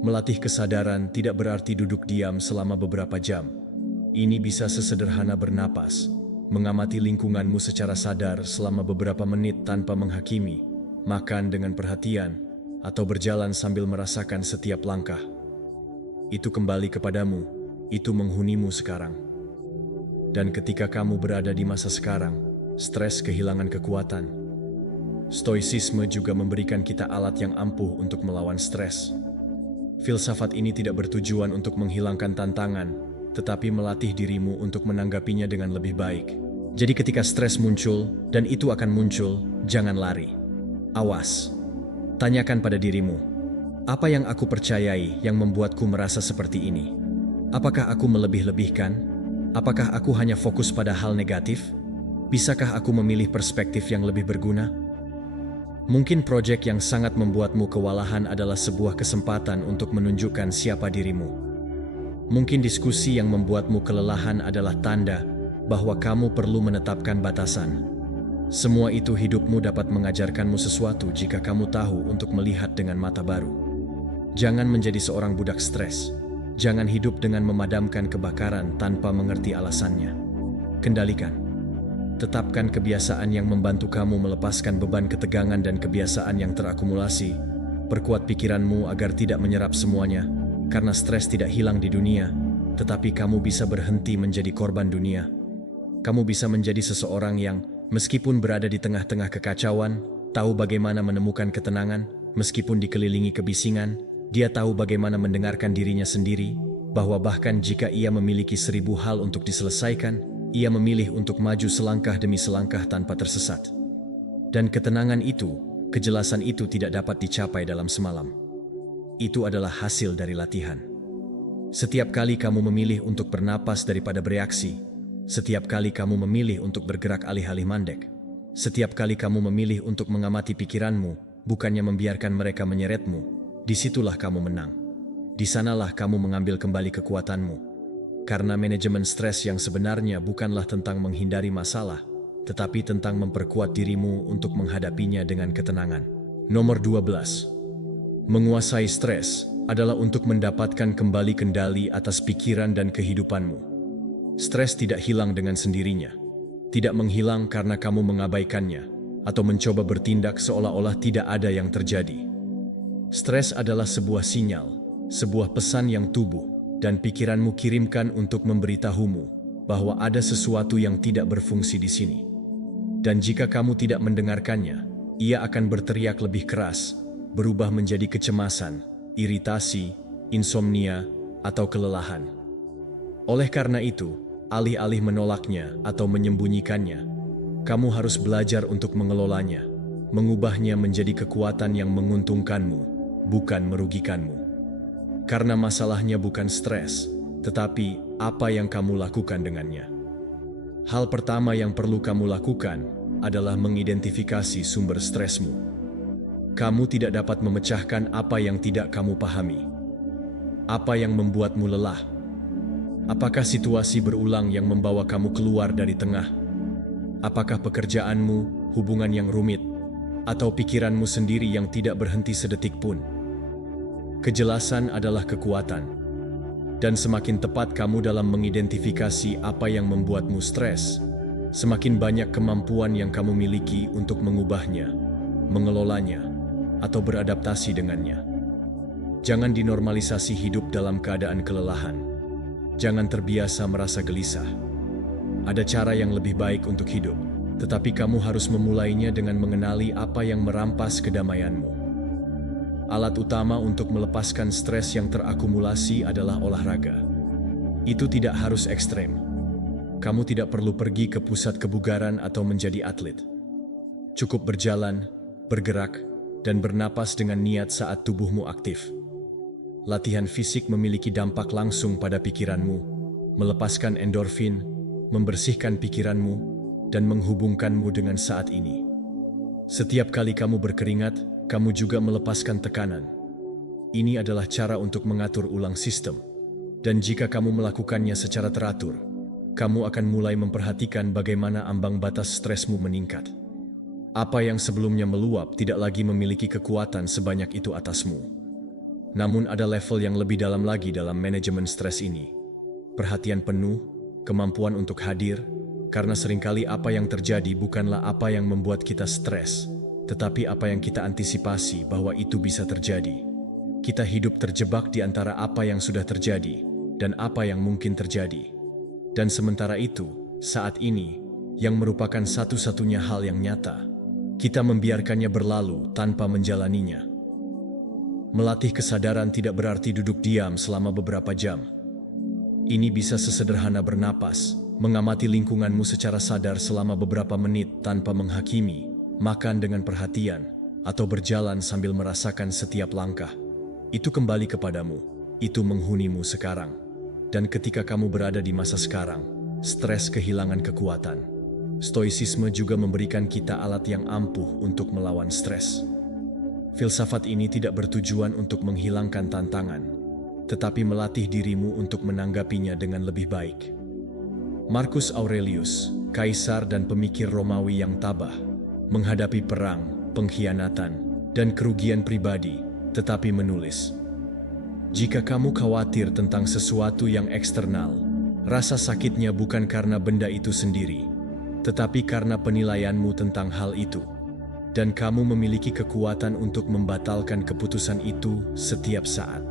Melatih kesadaran tidak berarti duduk diam selama beberapa jam. Ini bisa sesederhana bernapas, mengamati lingkunganmu secara sadar selama beberapa menit tanpa menghakimi, makan dengan perhatian, atau berjalan sambil merasakan setiap langkah. Itu kembali kepadamu, itu menghunimu sekarang. Dan ketika kamu berada di masa sekarang, stres kehilangan kekuatan. Stoicisme juga memberikan kita alat yang ampuh untuk melawan stres. Filsafat ini tidak bertujuan untuk menghilangkan tantangan, tetapi melatih dirimu untuk menanggapinya dengan lebih baik. Jadi ketika stres muncul, dan itu akan muncul, jangan lari. Awas. Tanyakan pada dirimu, apa yang aku percayai yang membuatku merasa seperti ini? Apakah aku melebih-lebihkan? Apakah aku hanya fokus pada hal negatif? Bisakah aku memilih perspektif yang lebih berguna? Mungkin proyek yang sangat membuatmu kewalahan adalah sebuah kesempatan untuk menunjukkan siapa dirimu. Mungkin diskusi yang membuatmu kelelahan adalah tanda bahwa kamu perlu menetapkan batasan. Semua itu hidupmu dapat mengajarkanmu sesuatu jika kamu tahu untuk melihat dengan mata baru. Jangan menjadi seorang budak stres. Jangan hidup dengan memadamkan kebakaran tanpa mengerti alasannya. Kendalikan. Tetapkan kebiasaan yang membantu kamu melepaskan beban ketegangan dan kebiasaan yang terakumulasi. Perkuat pikiranmu agar tidak menyerap semuanya, karena stres tidak hilang di dunia, tetapi kamu bisa berhenti menjadi korban dunia. Kamu bisa menjadi seseorang yang, meskipun berada di tengah-tengah kekacauan, tahu bagaimana menemukan ketenangan, meskipun dikelilingi kebisingan. Dia tahu bagaimana mendengarkan dirinya sendiri, bahwa bahkan jika ia memiliki 1000 hal untuk diselesaikan, ia memilih untuk maju selangkah demi selangkah tanpa tersesat. Dan ketenangan itu, kejelasan itu tidak dapat dicapai dalam semalam. Itu adalah hasil dari latihan. Setiap kali kamu memilih untuk bernapas daripada bereaksi, setiap kali kamu memilih untuk bergerak alih-alih mandek, setiap kali kamu memilih untuk mengamati pikiranmu, bukannya membiarkan mereka menyeretmu, disitulah kamu menang. Di sanalah kamu mengambil kembali kekuatanmu. Karena manajemen stres yang sebenarnya bukanlah tentang menghindari masalah, tetapi tentang memperkuat dirimu untuk menghadapinya dengan ketenangan. Nomor 12. Menguasai stres adalah untuk mendapatkan kembali kendali atas pikiran dan kehidupanmu. Stres tidak hilang dengan sendirinya. Tidak menghilang karena kamu mengabaikannya, atau mencoba bertindak seolah-olah tidak ada yang terjadi. Stres adalah sebuah sinyal, sebuah pesan yang tubuh dan pikiranmu kirimkan untuk memberitahumu bahwa ada sesuatu yang tidak berfungsi di sini. Dan jika kamu tidak mendengarkannya, ia akan berteriak lebih keras, berubah menjadi kecemasan, iritasi, insomnia, atau kelelahan. Oleh karena itu, alih-alih menolaknya atau menyembunyikannya, kamu harus belajar untuk mengelolanya, mengubahnya menjadi kekuatan yang menguntungkanmu, bukan merugikanmu. Karena masalahnya bukan stres, tetapi apa yang kamu lakukan dengannya. Hal pertama yang perlu kamu lakukan adalah mengidentifikasi sumber stresmu. Kamu tidak dapat memecahkan apa yang tidak kamu pahami. Apa yang membuatmu lelah? Apakah situasi berulang yang membawa kamu keluar dari tengah? Apakah pekerjaanmu, hubungan yang rumit, atau pikiranmu sendiri yang tidak berhenti sedetik pun? Kejelasan adalah kekuatan. Dan semakin tepat kamu dalam mengidentifikasi apa yang membuatmu stres, semakin banyak kemampuan yang kamu miliki untuk mengubahnya, mengelolanya, atau beradaptasi dengannya. Jangan dinormalisasi hidup dalam keadaan kelelahan. Jangan terbiasa merasa gelisah. Ada cara yang lebih baik untuk hidup, tetapi kamu harus memulainya dengan mengenali apa yang merampas kedamaianmu. Alat utama untuk melepaskan stres yang terakumulasi adalah olahraga. Itu tidak harus ekstrem. Kamu tidak perlu pergi ke pusat kebugaran atau menjadi atlet. Cukup berjalan, bergerak, dan bernapas dengan niat saat tubuhmu aktif. Latihan fisik memiliki dampak langsung pada pikiranmu, melepaskan endorfin, membersihkan pikiranmu, dan menghubungkanmu dengan saat ini. Setiap kali kamu berkeringat, kamu juga melepaskan tekanan. Ini adalah cara untuk mengatur ulang sistem. Dan jika kamu melakukannya secara teratur, kamu akan mulai memperhatikan bagaimana ambang batas stresmu meningkat. Apa yang sebelumnya meluap tidak lagi memiliki kekuatan sebanyak itu atasmu. Namun ada level yang lebih dalam lagi dalam manajemen stres ini. Perhatian penuh, kemampuan untuk hadir, karena seringkali apa yang terjadi bukanlah apa yang membuat kita stres, tetapi apa yang kita antisipasi bahwa itu bisa terjadi. Kita hidup terjebak di antara apa yang sudah terjadi dan apa yang mungkin terjadi. Dan sementara itu, saat ini, yang merupakan satu-satunya hal yang nyata, kita membiarkannya berlalu tanpa menjalaninya. Melatih kesadaran tidak berarti duduk diam selama beberapa jam. Ini bisa sesederhana bernapas, mengamati lingkunganmu secara sadar selama beberapa menit tanpa menghakimi, makan dengan perhatian, atau berjalan sambil merasakan setiap langkah. Itu kembali kepadamu, itu menghunimu sekarang. Dan ketika kamu berada di masa sekarang, stres kehilangan kekuatan. Stoicisme juga memberikan kita alat yang ampuh untuk melawan stres. Filsafat ini tidak bertujuan untuk menghilangkan tantangan, tetapi melatih dirimu untuk menanggapinya dengan lebih baik. Marcus Aurelius, kaisar dan pemikir Romawi yang tabah, menghadapi perang, pengkhianatan, dan kerugian pribadi, tetapi menulis, "Jika kamu khawatir tentang sesuatu yang eksternal, rasa sakitnya bukan karena benda itu sendiri, tetapi karena penilaianmu tentang hal itu. Dan kamu memiliki kekuatan untuk membatalkan keputusan itu setiap saat."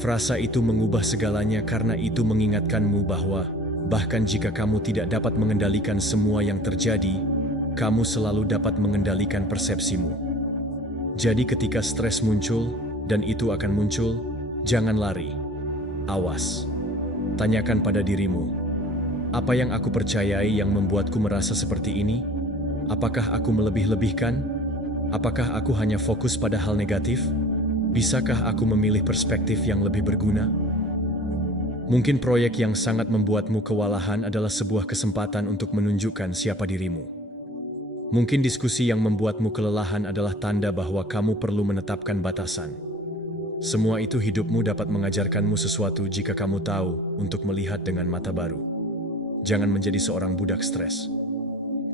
Frasa itu mengubah segalanya karena itu mengingatkanmu bahwa bahkan jika kamu tidak dapat mengendalikan semua yang terjadi, kamu selalu dapat mengendalikan persepsimu. Jadi ketika stres muncul, dan itu akan muncul, jangan lari. Awas. Tanyakan pada dirimu, apa yang aku percayai yang membuatku merasa seperti ini? Apakah aku melebih-lebihkan? Apakah aku hanya fokus pada hal negatif? Bisakah aku memilih perspektif yang lebih berguna? Mungkin proyek yang sangat membuatmu kewalahan adalah sebuah kesempatan untuk menunjukkan siapa dirimu. Mungkin diskusi yang membuatmu kelelahan adalah tanda bahwa kamu perlu menetapkan batasan. Semua itu hidupmu dapat mengajarkanmu sesuatu jika kamu tahu untuk melihat dengan mata baru. Jangan menjadi seorang budak stres.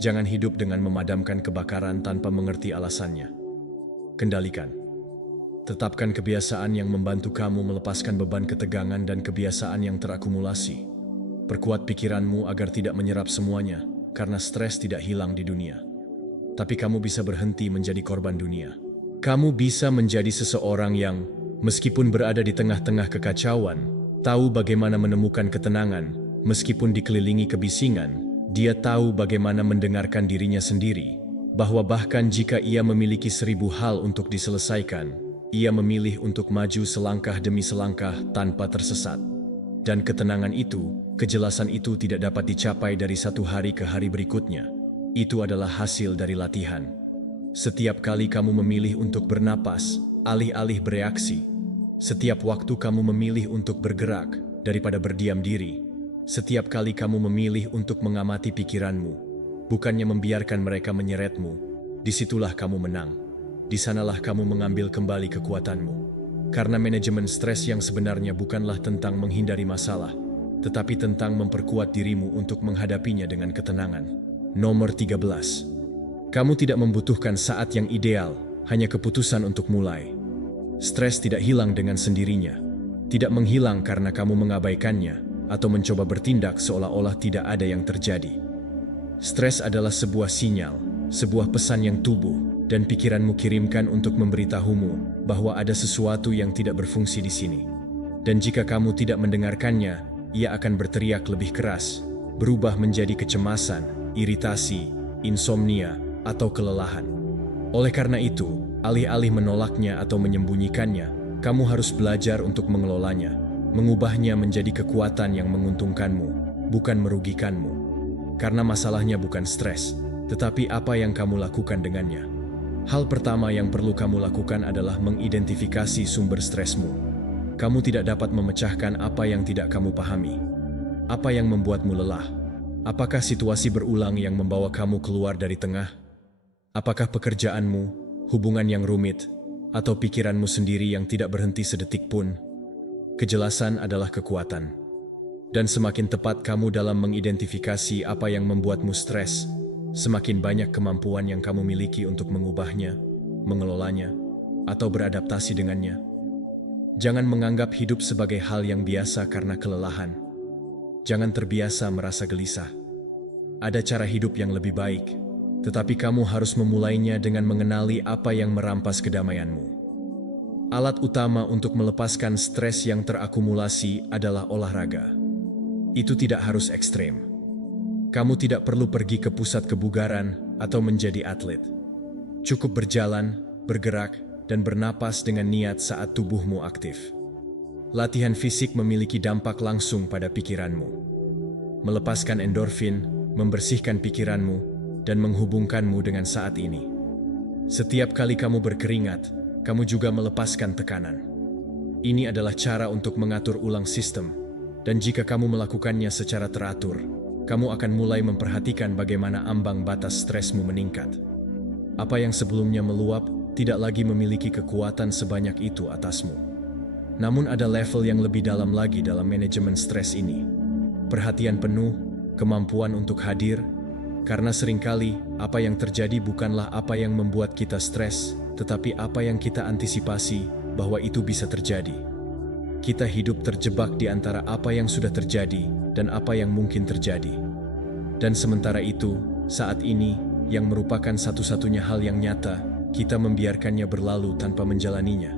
Jangan hidup dengan memadamkan kebakaran tanpa mengerti alasannya. Kendalikan. Tetapkan kebiasaan yang membantu kamu melepaskan beban ketegangan dan kebiasaan yang terakumulasi. Perkuat pikiranmu agar tidak menyerap semuanya, karena stres tidak hilang di dunia. Tapi kamu bisa berhenti menjadi korban dunia. Kamu bisa menjadi seseorang yang, meskipun berada di tengah-tengah kekacauan, tahu bagaimana menemukan ketenangan, meskipun dikelilingi kebisingan. Dia tahu bagaimana mendengarkan dirinya sendiri, bahwa bahkan jika ia memiliki 1000 hal untuk diselesaikan, ia memilih untuk maju selangkah demi selangkah tanpa tersesat. Dan ketenangan itu, kejelasan itu tidak dapat dicapai dari satu hari ke hari berikutnya. Itu adalah hasil dari latihan. Setiap kali kamu memilih untuk bernapas, alih-alih bereaksi, setiap waktu kamu memilih untuk bergerak daripada berdiam diri, setiap kali kamu memilih untuk mengamati pikiranmu, Bukannya membiarkan mereka menyeretmu, disitulah kamu menang. Di sanalah kamu mengambil kembali kekuatanmu. Karena manajemen stres yang sebenarnya bukanlah tentang menghindari masalah, tetapi tentang memperkuat dirimu untuk menghadapinya dengan ketenangan. Nomor 13. Kamu tidak membutuhkan saat yang ideal, hanya keputusan untuk mulai. Stres tidak hilang dengan sendirinya. Tidak menghilang karena kamu mengabaikannya atau mencoba bertindak seolah-olah tidak ada yang terjadi. Stres adalah sebuah sinyal, sebuah pesan yang tubuh dan pikiranmu kirimkan untuk memberitahumu bahwa ada sesuatu yang tidak berfungsi di sini. Dan jika kamu tidak mendengarkannya, ia akan berteriak lebih keras, berubah menjadi kecemasan, iritasi, insomnia, atau kelelahan. Oleh karena itu, alih-alih menolaknya atau menyembunyikannya, kamu harus belajar untuk mengelolanya, mengubahnya menjadi kekuatan yang menguntungkanmu, bukan merugikanmu. Karena masalahnya bukan stres, tetapi apa yang kamu lakukan dengannya. Hal pertama yang perlu kamu lakukan adalah mengidentifikasi sumber stresmu. Kamu tidak dapat memecahkan apa yang tidak kamu pahami. Apa yang membuatmu lelah? Apakah situasi berulang yang membawa kamu keluar dari tengah? Apakah pekerjaanmu, hubungan yang rumit, atau pikiranmu sendiri yang tidak berhenti sedetik pun? Kejelasan adalah kekuatan. Dan semakin tepat kamu dalam mengidentifikasi apa yang membuatmu stres, semakin banyak kemampuan yang kamu miliki untuk mengubahnya, mengelolanya, atau beradaptasi dengannya. Jangan menganggap hidup sebagai hal yang biasa karena kelelahan. Jangan terbiasa merasa gelisah. Ada cara hidup yang lebih baik, tetapi kamu harus memulainya dengan mengenali apa yang merampas kedamaianmu. Alat utama untuk melepaskan stres yang terakumulasi adalah olahraga. Itu tidak harus ekstrem. Kamu tidak perlu pergi ke pusat kebugaran atau menjadi atlet. Cukup berjalan, bergerak, dan bernapas dengan niat saat tubuhmu aktif. Latihan fisik memiliki dampak langsung pada pikiranmu. Melepaskan endorfin, membersihkan pikiranmu, dan menghubungkanmu dengan saat ini. Setiap kali kamu berkeringat, kamu juga melepaskan tekanan. Ini adalah cara untuk mengatur ulang sistem. Dan jika kamu melakukannya secara teratur, kamu akan mulai memperhatikan bagaimana ambang batas stresmu meningkat. Apa yang sebelumnya meluap tidak lagi memiliki kekuatan sebanyak itu atasmu. Namun ada level yang lebih dalam lagi dalam manajemen stres ini. Perhatian penuh, kemampuan untuk hadir, karena seringkali apa yang terjadi bukanlah apa yang membuat kita stres, tetapi apa yang kita antisipasi bahwa itu bisa terjadi. Kita hidup terjebak di antara apa yang sudah terjadi dan apa yang mungkin terjadi. Dan sementara itu, saat ini, yang merupakan satu-satunya hal yang nyata, kita membiarkannya berlalu tanpa menjalaninya.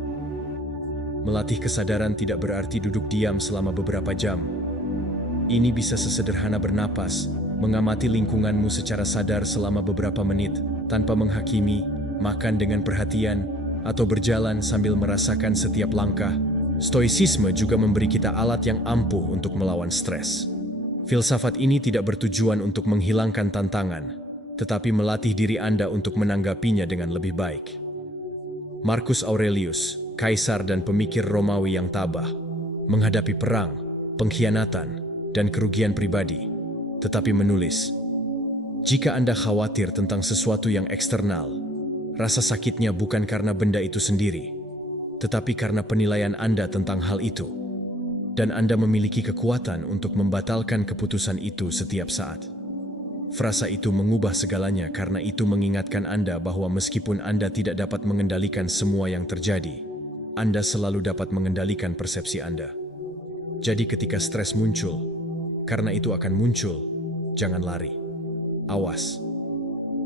Melatih kesadaran tidak berarti duduk diam selama beberapa jam. Ini bisa sesederhana bernapas, mengamati lingkunganmu secara sadar selama beberapa menit, tanpa menghakimi, makan dengan perhatian, atau berjalan sambil merasakan setiap langkah. Stoicisme juga memberi kita alat yang ampuh untuk melawan stres. Filsafat ini tidak bertujuan untuk menghilangkan tantangan, tetapi melatih diri Anda untuk menanggapinya dengan lebih baik. Marcus Aurelius, kaisar dan pemikir Romawi yang tabah, menghadapi perang, pengkhianatan, dan kerugian pribadi, tetapi menulis, "Jika Anda khawatir tentang sesuatu yang eksternal, rasa sakitnya bukan karena benda itu sendiri, tetapi karena penilaian Anda tentang hal itu, dan Anda memiliki kekuatan untuk membatalkan keputusan itu setiap saat." Frasa itu mengubah segalanya karena itu mengingatkan Anda bahwa meskipun Anda tidak dapat mengendalikan semua yang terjadi, Anda selalu dapat mengendalikan persepsi Anda. Jadi ketika stres muncul, karena itu akan muncul, jangan lari. Awas.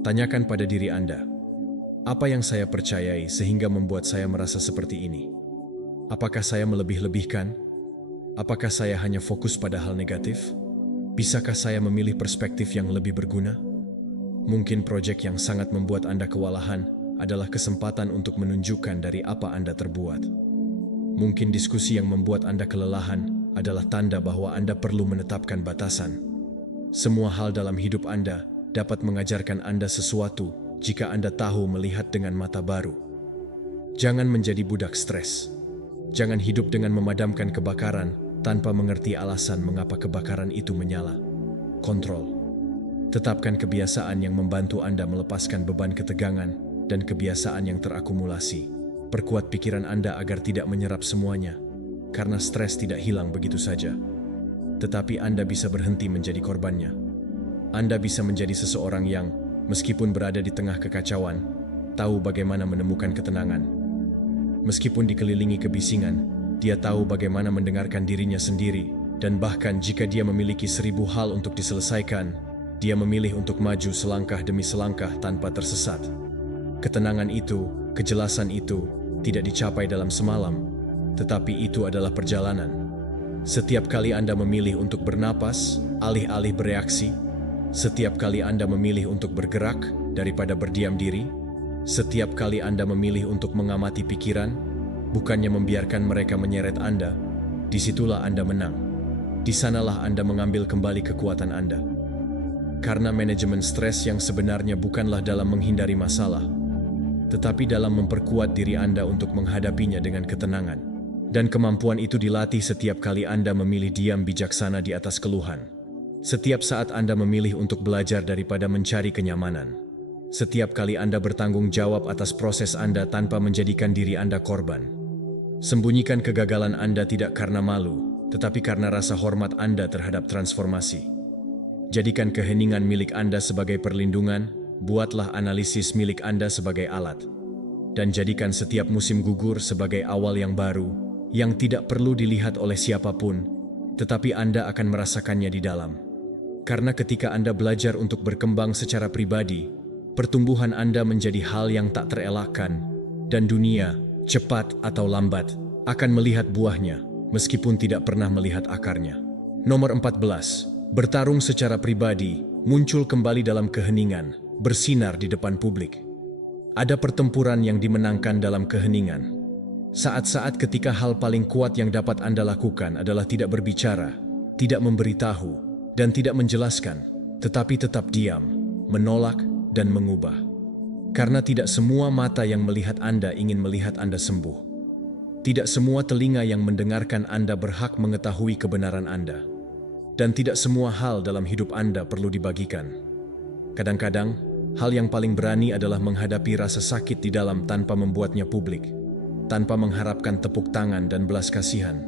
Tanyakan pada diri Anda, apa yang saya percayai sehingga membuat saya merasa seperti ini? Apakah saya melebih-lebihkan? Apakah saya hanya fokus pada hal negatif? Bisakah saya memilih perspektif yang lebih berguna? Mungkin proyek yang sangat membuat Anda kewalahan adalah kesempatan untuk menunjukkan dari apa Anda terbuat. Mungkin diskusi yang membuat Anda kelelahan adalah tanda bahwa Anda perlu menetapkan batasan. Semua hal dalam hidup Anda dapat mengajarkan Anda sesuatu jika Anda tahu melihat dengan mata baru. Jangan menjadi budak stres. Jangan hidup dengan memadamkan kebakaran tanpa mengerti alasan mengapa kebakaran itu menyala. Kontrol. Tetapkan kebiasaan yang membantu Anda melepaskan beban ketegangan dan kebiasaan yang terakumulasi. Perkuat pikiran Anda agar tidak menyerap semuanya, karena stres tidak hilang begitu saja. Tetapi Anda bisa berhenti menjadi korbannya. Anda bisa menjadi seseorang yang, meskipun berada di tengah kekacauan, tahu bagaimana menemukan ketenangan. Meskipun dikelilingi kebisingan, dia tahu bagaimana mendengarkan dirinya sendiri, dan bahkan jika dia memiliki 1000 hal untuk diselesaikan, dia memilih untuk maju selangkah demi selangkah tanpa tersesat. Ketenangan itu, kejelasan itu, tidak dicapai dalam semalam, tetapi itu adalah perjalanan. Setiap kali Anda memilih untuk bernapas, alih-alih bereaksi, setiap kali Anda memilih untuk bergerak daripada berdiam diri, setiap kali Anda memilih untuk mengamati pikiran, bukannya membiarkan mereka menyeret Anda, disitulah Anda menang. Di sanalah Anda mengambil kembali kekuatan Anda. Karena manajemen stres yang sebenarnya bukanlah dalam menghindari masalah, tetapi dalam memperkuat diri Anda untuk menghadapinya dengan ketenangan. Dan kemampuan itu dilatih setiap kali Anda memilih diam bijaksana di atas keluhan. Setiap saat Anda memilih untuk belajar daripada mencari kenyamanan. Setiap kali Anda bertanggung jawab atas proses Anda tanpa menjadikan diri Anda korban. Sembunyikan kegagalan Anda tidak karena malu, tetapi karena rasa hormat Anda terhadap transformasi. Jadikan keheningan milik Anda sebagai perlindungan, buatlah analisis milik Anda sebagai alat. Dan jadikan setiap musim gugur sebagai awal yang baru, yang tidak perlu dilihat oleh siapapun, tetapi Anda akan merasakannya di dalam. Karena ketika Anda belajar untuk berkembang secara pribadi, pertumbuhan Anda menjadi hal yang tak terelakkan, dan dunia, cepat atau lambat, akan melihat buahnya, meskipun tidak pernah melihat akarnya. Nomor 14. Bertarung secara pribadi, muncul kembali dalam keheningan, bersinar di depan publik. Ada pertempuran yang dimenangkan dalam keheningan. Saat-saat ketika hal paling kuat yang dapat Anda lakukan adalah tidak berbicara, tidak memberitahu, dan tidak menjelaskan, tetapi tetap diam, menolak, dan mengubah. Karena tidak semua mata yang melihat Anda ingin melihat Anda sembuh. Tidak semua telinga yang mendengarkan Anda berhak mengetahui kebenaran Anda. Dan tidak semua hal dalam hidup Anda perlu dibagikan. Kadang-kadang, hal yang paling berani adalah menghadapi rasa sakit di dalam tanpa membuatnya publik, tanpa mengharapkan tepuk tangan dan belas kasihan.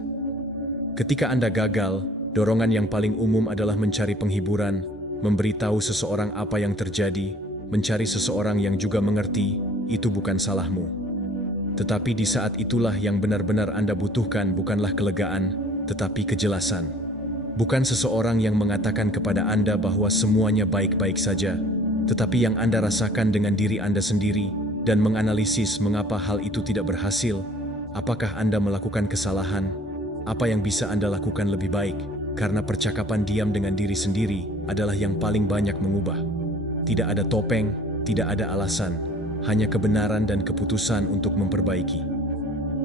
Ketika Anda gagal, dorongan yang paling umum adalah mencari penghiburan, memberitahu seseorang apa yang terjadi, mencari seseorang yang juga mengerti, itu bukan salahmu. Tetapi di saat itulah yang benar-benar Anda butuhkan bukanlah kelegaan, tetapi kejelasan. Bukan seseorang yang mengatakan kepada Anda bahwa semuanya baik-baik saja, tetapi yang Anda rasakan dengan diri Anda sendiri dan menganalisis mengapa hal itu tidak berhasil. Apakah Anda melakukan kesalahan? Apa yang bisa Anda lakukan lebih baik? Karena percakapan diam dengan diri sendiri adalah yang paling banyak mengubah. Tidak ada topeng, tidak ada alasan, hanya kebenaran dan keputusan untuk memperbaiki.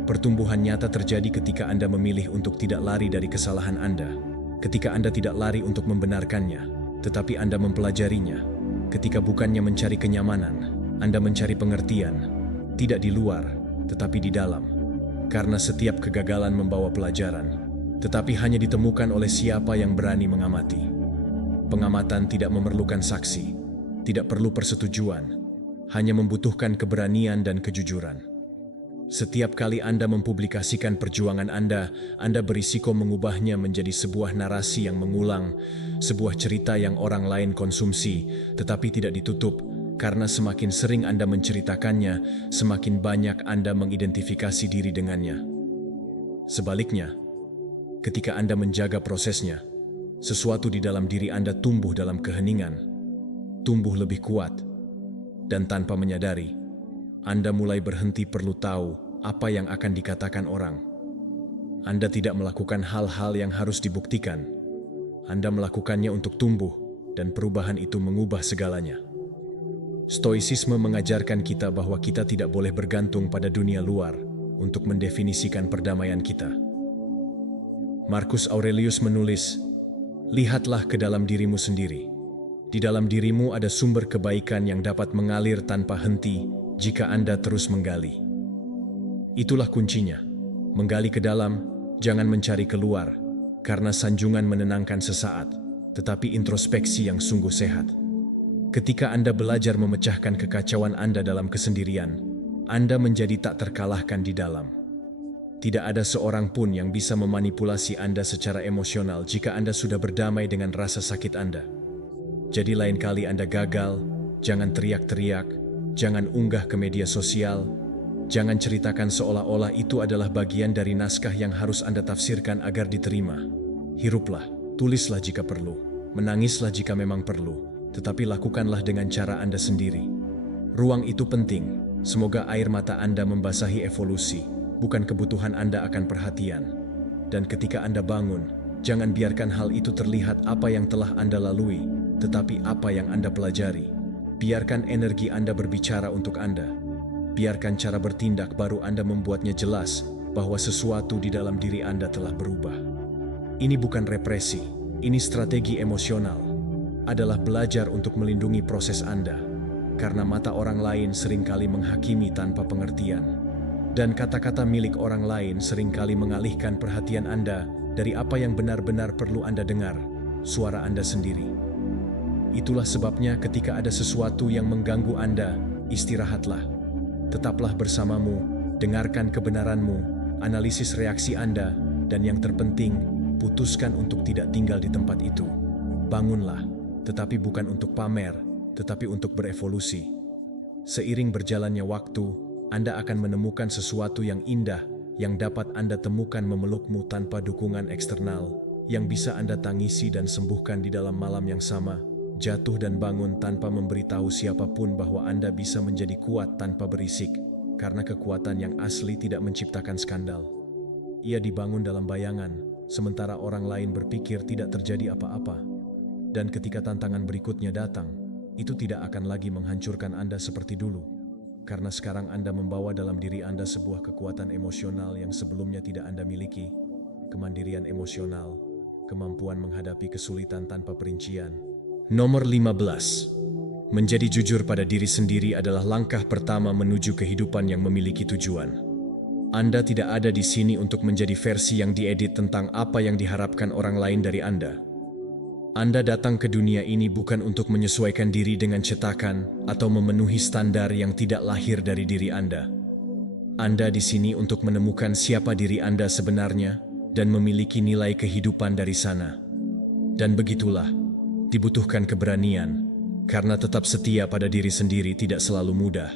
Pertumbuhan nyata terjadi ketika Anda memilih untuk tidak lari dari kesalahan Anda. Ketika Anda tidak lari untuk membenarkannya, tetapi Anda mempelajarinya. Ketika bukannya mencari kenyamanan, Anda mencari pengertian, tidak di luar, tetapi di dalam. Karena setiap kegagalan membawa pelajaran, tetapi hanya ditemukan oleh siapa yang berani mengamati. Pengamatan tidak memerlukan saksi, tidak perlu persetujuan, hanya membutuhkan keberanian dan kejujuran. Setiap kali Anda mempublikasikan perjuangan Anda berisiko mengubahnya menjadi sebuah narasi yang mengulang, sebuah cerita yang orang lain konsumsi, tetapi tidak ditutup, karena semakin sering Anda menceritakannya, semakin banyak Anda mengidentifikasi diri dengannya. Sebaliknya, ketika Anda menjaga prosesnya, sesuatu di dalam diri Anda tumbuh dalam keheningan, tumbuh lebih kuat, dan tanpa menyadari, Anda mulai berhenti perlu tahu apa yang akan dikatakan orang. Anda tidak melakukan hal-hal yang harus dibuktikan. Anda melakukannya untuk tumbuh, dan perubahan itu mengubah segalanya. Stoicisme mengajarkan kita bahwa kita tidak boleh bergantung pada dunia luar untuk mendefinisikan perdamaian kita. Marcus Aurelius menulis, "Lihatlah ke dalam dirimu sendiri. Di dalam dirimu ada sumber kebaikan yang dapat mengalir tanpa henti jika Anda terus menggali." Itulah kuncinya. Menggali ke dalam, jangan mencari keluar, karena sanjungan menenangkan sesaat, tetapi introspeksi yang sungguh sehat. Ketika Anda belajar memecahkan kekacauan Anda dalam kesendirian, Anda menjadi tak terkalahkan di dalam. Tidak ada seorang pun yang bisa memanipulasi Anda secara emosional jika Anda sudah berdamai dengan rasa sakit Anda. Jadi lain kali Anda gagal, jangan teriak-teriak, jangan unggah ke media sosial, jangan ceritakan seolah-olah itu adalah bagian dari naskah yang harus Anda tafsirkan agar diterima. Hiruplah, tulislah jika perlu, menangislah jika memang perlu, tetapi lakukanlah dengan cara Anda sendiri. Ruang itu penting, semoga air mata Anda membasahi evolusi, bukan kebutuhan Anda akan perhatian. Dan ketika Anda bangun, jangan biarkan hal itu terlihat apa yang telah Anda lalui, tetapi apa yang Anda pelajari. Biarkan energi Anda berbicara untuk Anda. Biarkan cara bertindak baru Anda membuatnya jelas bahwa sesuatu di dalam diri Anda telah berubah. Ini bukan represi, ini strategi emosional. Adalah belajar untuk melindungi proses Anda, karena mata orang lain seringkali menghakimi tanpa pengertian. Dan kata-kata milik orang lain seringkali mengalihkan perhatian Anda dari apa yang benar-benar perlu Anda dengar, suara Anda sendiri. Itulah sebabnya ketika ada sesuatu yang mengganggu Anda, istirahatlah. Tetaplah bersamamu, dengarkan kebenaranmu, analisis reaksi Anda, dan yang terpenting, putuskan untuk tidak tinggal di tempat itu. Bangunlah, tetapi bukan untuk pamer, tetapi untuk berevolusi. Seiring berjalannya waktu, Anda akan menemukan sesuatu yang indah yang dapat Anda temukan memelukmu tanpa dukungan eksternal, yang bisa Anda tangisi dan sembuhkan di dalam malam yang sama, jatuh dan bangun tanpa memberitahu siapapun bahwa Anda bisa menjadi kuat tanpa berisik, karena kekuatan yang asli tidak menciptakan skandal. Ia dibangun dalam bayangan, sementara orang lain berpikir tidak terjadi apa-apa. Dan ketika tantangan berikutnya datang, itu tidak akan lagi menghancurkan Anda seperti dulu. Karena sekarang Anda membawa dalam diri Anda sebuah kekuatan emosional yang sebelumnya tidak Anda miliki. Kemandirian emosional, kemampuan menghadapi kesulitan tanpa perincian. Nomor 15. Menjadi jujur pada diri sendiri adalah langkah pertama menuju kehidupan yang memiliki tujuan. Anda tidak ada di sini untuk menjadi versi yang diedit tentang apa yang diharapkan orang lain dari Anda. Anda datang ke dunia ini bukan untuk menyesuaikan diri dengan cetakan atau memenuhi standar yang tidak lahir dari diri Anda. Anda di sini untuk menemukan siapa diri Anda sebenarnya dan memiliki nilai kehidupan dari sana. Dan begitulah, dibutuhkan keberanian, karena tetap setia pada diri sendiri tidak selalu mudah.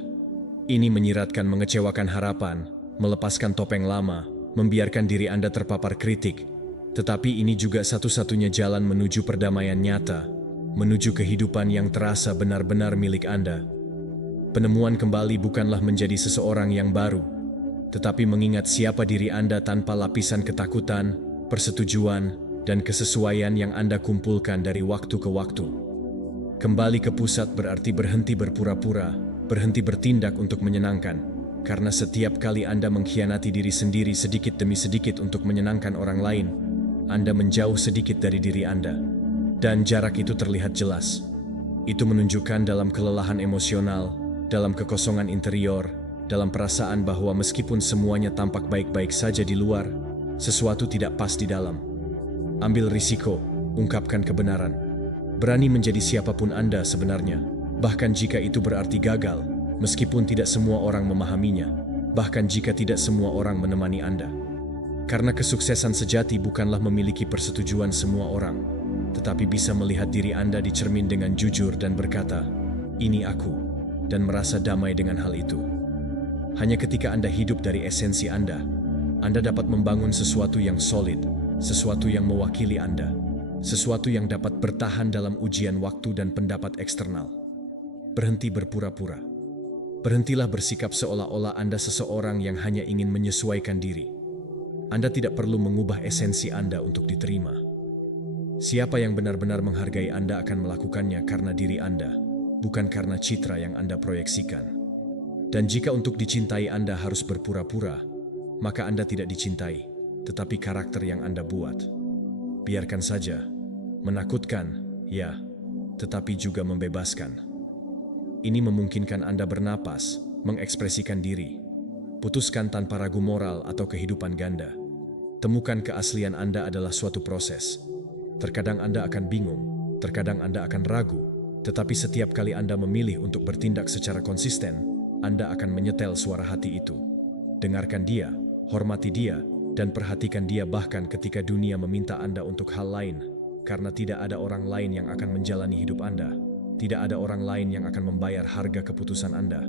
Ini menyiratkan mengecewakan harapan, melepaskan topeng lama, membiarkan diri Anda terpapar kritik. Tetapi ini juga satu-satunya jalan menuju perdamaian nyata, menuju kehidupan yang terasa benar-benar milik Anda. Penemuan kembali bukanlah menjadi seseorang yang baru, tetapi mengingat siapa diri Anda tanpa lapisan ketakutan, persetujuan, dan kesesuaian yang Anda kumpulkan dari waktu ke waktu. Kembali ke pusat berarti berhenti berpura-pura, berhenti bertindak untuk menyenangkan, karena setiap kali Anda mengkhianati diri sendiri sedikit demi sedikit untuk menyenangkan orang lain, Anda menjauh sedikit dari diri Anda, dan jarak itu terlihat jelas. Itu menunjukkan dalam kelelahan emosional, dalam kekosongan interior, dalam perasaan bahwa meskipun semuanya tampak baik-baik saja di luar, sesuatu tidak pas di dalam. Ambil risiko, ungkapkan kebenaran. Berani menjadi siapapun Anda sebenarnya, bahkan jika itu berarti gagal, meskipun tidak semua orang memahaminya, bahkan jika tidak semua orang menemani Anda. Karena kesuksesan sejati bukanlah memiliki persetujuan semua orang, tetapi bisa melihat diri Anda di cermin dengan jujur dan berkata, "Ini aku," dan merasa damai dengan hal itu. Hanya ketika Anda hidup dari esensi Anda dapat membangun sesuatu yang solid, sesuatu yang mewakili Anda, sesuatu yang dapat bertahan dalam ujian waktu dan pendapat eksternal. Berhenti berpura-pura. Berhentilah bersikap seolah-olah Anda seseorang yang hanya ingin menyesuaikan diri. Anda tidak perlu mengubah esensi Anda untuk diterima. Siapa yang benar-benar menghargai Anda akan melakukannya karena diri Anda, bukan karena citra yang Anda proyeksikan. Dan jika untuk dicintai Anda harus berpura-pura, maka Anda tidak dicintai, tetapi karakter yang Anda buat. Biarkan saja, menakutkan, ya, tetapi juga membebaskan. Ini memungkinkan Anda bernapas, mengekspresikan diri. Putuskan tanpa ragu moral atau kehidupan ganda. Temukan keaslian Anda adalah suatu proses. Terkadang Anda akan bingung, terkadang Anda akan ragu, Tetapi setiap kali Anda memilih untuk bertindak secara konsisten, Anda akan menyetel suara hati itu. Dengarkan dia, hormati dia, dan perhatikan dia bahkan ketika dunia meminta Anda untuk hal lain. Karena tidak ada orang lain yang akan menjalani hidup Anda. Tidak ada orang lain yang akan membayar harga keputusan Anda.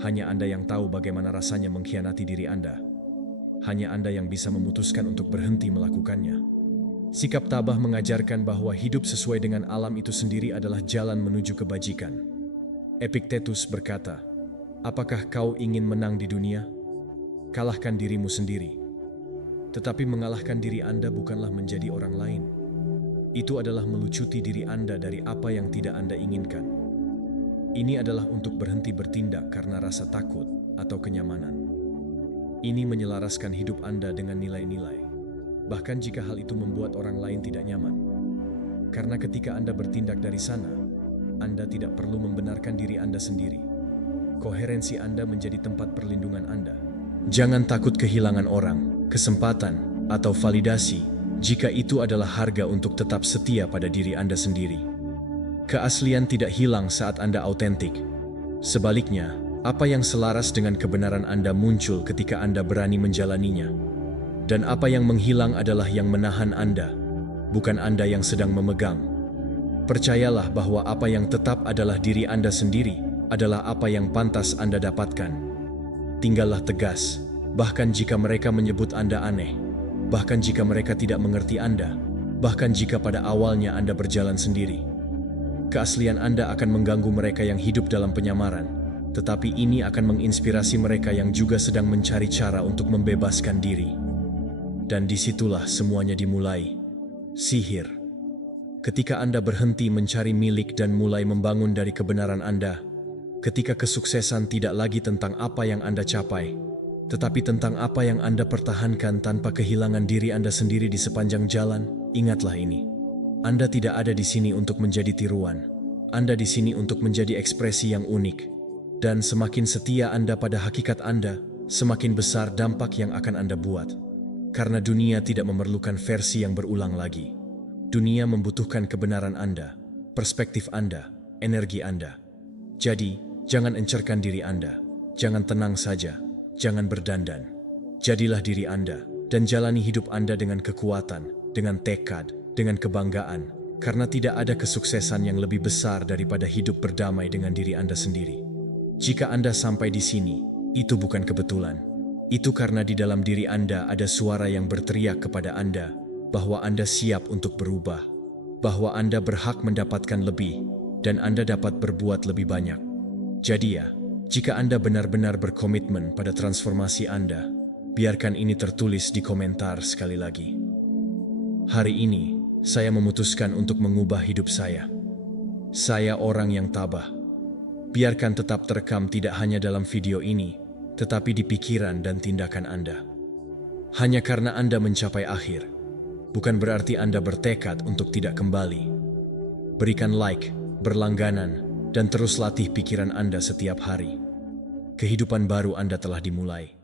Hanya Anda yang tahu bagaimana rasanya mengkhianati diri Anda. Hanya Anda yang bisa memutuskan untuk berhenti melakukannya. Sikap tabah mengajarkan bahwa hidup sesuai dengan alam itu sendiri adalah jalan menuju kebajikan. Epictetus berkata, "Apakah kau ingin menang di dunia? Kalahkan dirimu sendiri." Tetapi mengalahkan diri Anda bukanlah menjadi orang lain. Itu adalah melucuti diri Anda dari apa yang tidak Anda inginkan. Ini adalah untuk berhenti bertindak karena rasa takut atau kenyamanan. Ini menyelaraskan hidup Anda dengan nilai-nilai, bahkan jika hal itu membuat orang lain tidak nyaman. Karena ketika Anda bertindak dari sana, Anda tidak perlu membenarkan diri Anda sendiri. Koherensi Anda menjadi tempat perlindungan Anda. Jangan takut kehilangan orang, kesempatan, atau validasi jika itu adalah harga untuk tetap setia pada diri Anda sendiri. Keaslian tidak hilang saat Anda autentik. Sebaliknya, apa yang selaras dengan kebenaran Anda muncul ketika Anda berani menjalaninya. Dan apa yang menghilang adalah yang menahan Anda, bukan Anda yang sedang memegang. Percayalah bahwa apa yang tetap adalah diri Anda sendiri, adalah apa yang pantas Anda dapatkan. Tinggallah tegas, bahkan jika mereka menyebut Anda aneh, bahkan jika mereka tidak mengerti Anda, bahkan jika pada awalnya Anda berjalan sendiri. Keaslian Anda akan mengganggu mereka yang hidup dalam penyamaran, tetapi ini akan menginspirasi mereka yang juga sedang mencari cara untuk membebaskan diri. Dan disitulah semuanya dimulai. Sihir. Ketika Anda berhenti mencari milik dan mulai membangun dari kebenaran Anda, ketika kesuksesan tidak lagi tentang apa yang Anda capai, tetapi tentang apa yang Anda pertahankan tanpa kehilangan diri Anda sendiri di sepanjang jalan, ingatlah ini. Anda tidak ada di sini untuk menjadi tiruan. Anda di sini untuk menjadi ekspresi yang unik. Dan semakin setia Anda pada hakikat Anda, semakin besar dampak yang akan Anda buat. Karena dunia tidak memerlukan versi yang berulang lagi. Dunia membutuhkan kebenaran Anda, perspektif Anda, energi Anda. Jadi, jangan encerkan diri Anda. Jangan tenang saja. Jangan berdandan. Jadilah diri Anda dan jalani hidup Anda dengan kekuatan, dengan tekad, dengan kebanggaan. Karena tidak ada kesuksesan yang lebih besar daripada hidup berdamai dengan diri Anda sendiri. Jika Anda sampai di sini, itu bukan kebetulan. Itu karena di dalam diri Anda ada suara yang berteriak kepada Anda bahwa Anda siap untuk berubah, bahwa Anda berhak mendapatkan lebih, dan Anda dapat berbuat lebih banyak. Jadi ya, jika Anda benar-benar berkomitmen pada transformasi Anda, biarkan ini tertulis di komentar sekali lagi. Hari ini, saya memutuskan untuk mengubah hidup saya. Saya orang yang tabah. Biarkan tetap terekam tidak hanya dalam video ini, tetapi di pikiran dan tindakan Anda. Hanya karena Anda mencapai akhir, bukan berarti Anda bertekad untuk tidak kembali. Berikan like, berlangganan, dan terus latih pikiran Anda setiap hari. Kehidupan baru Anda telah dimulai.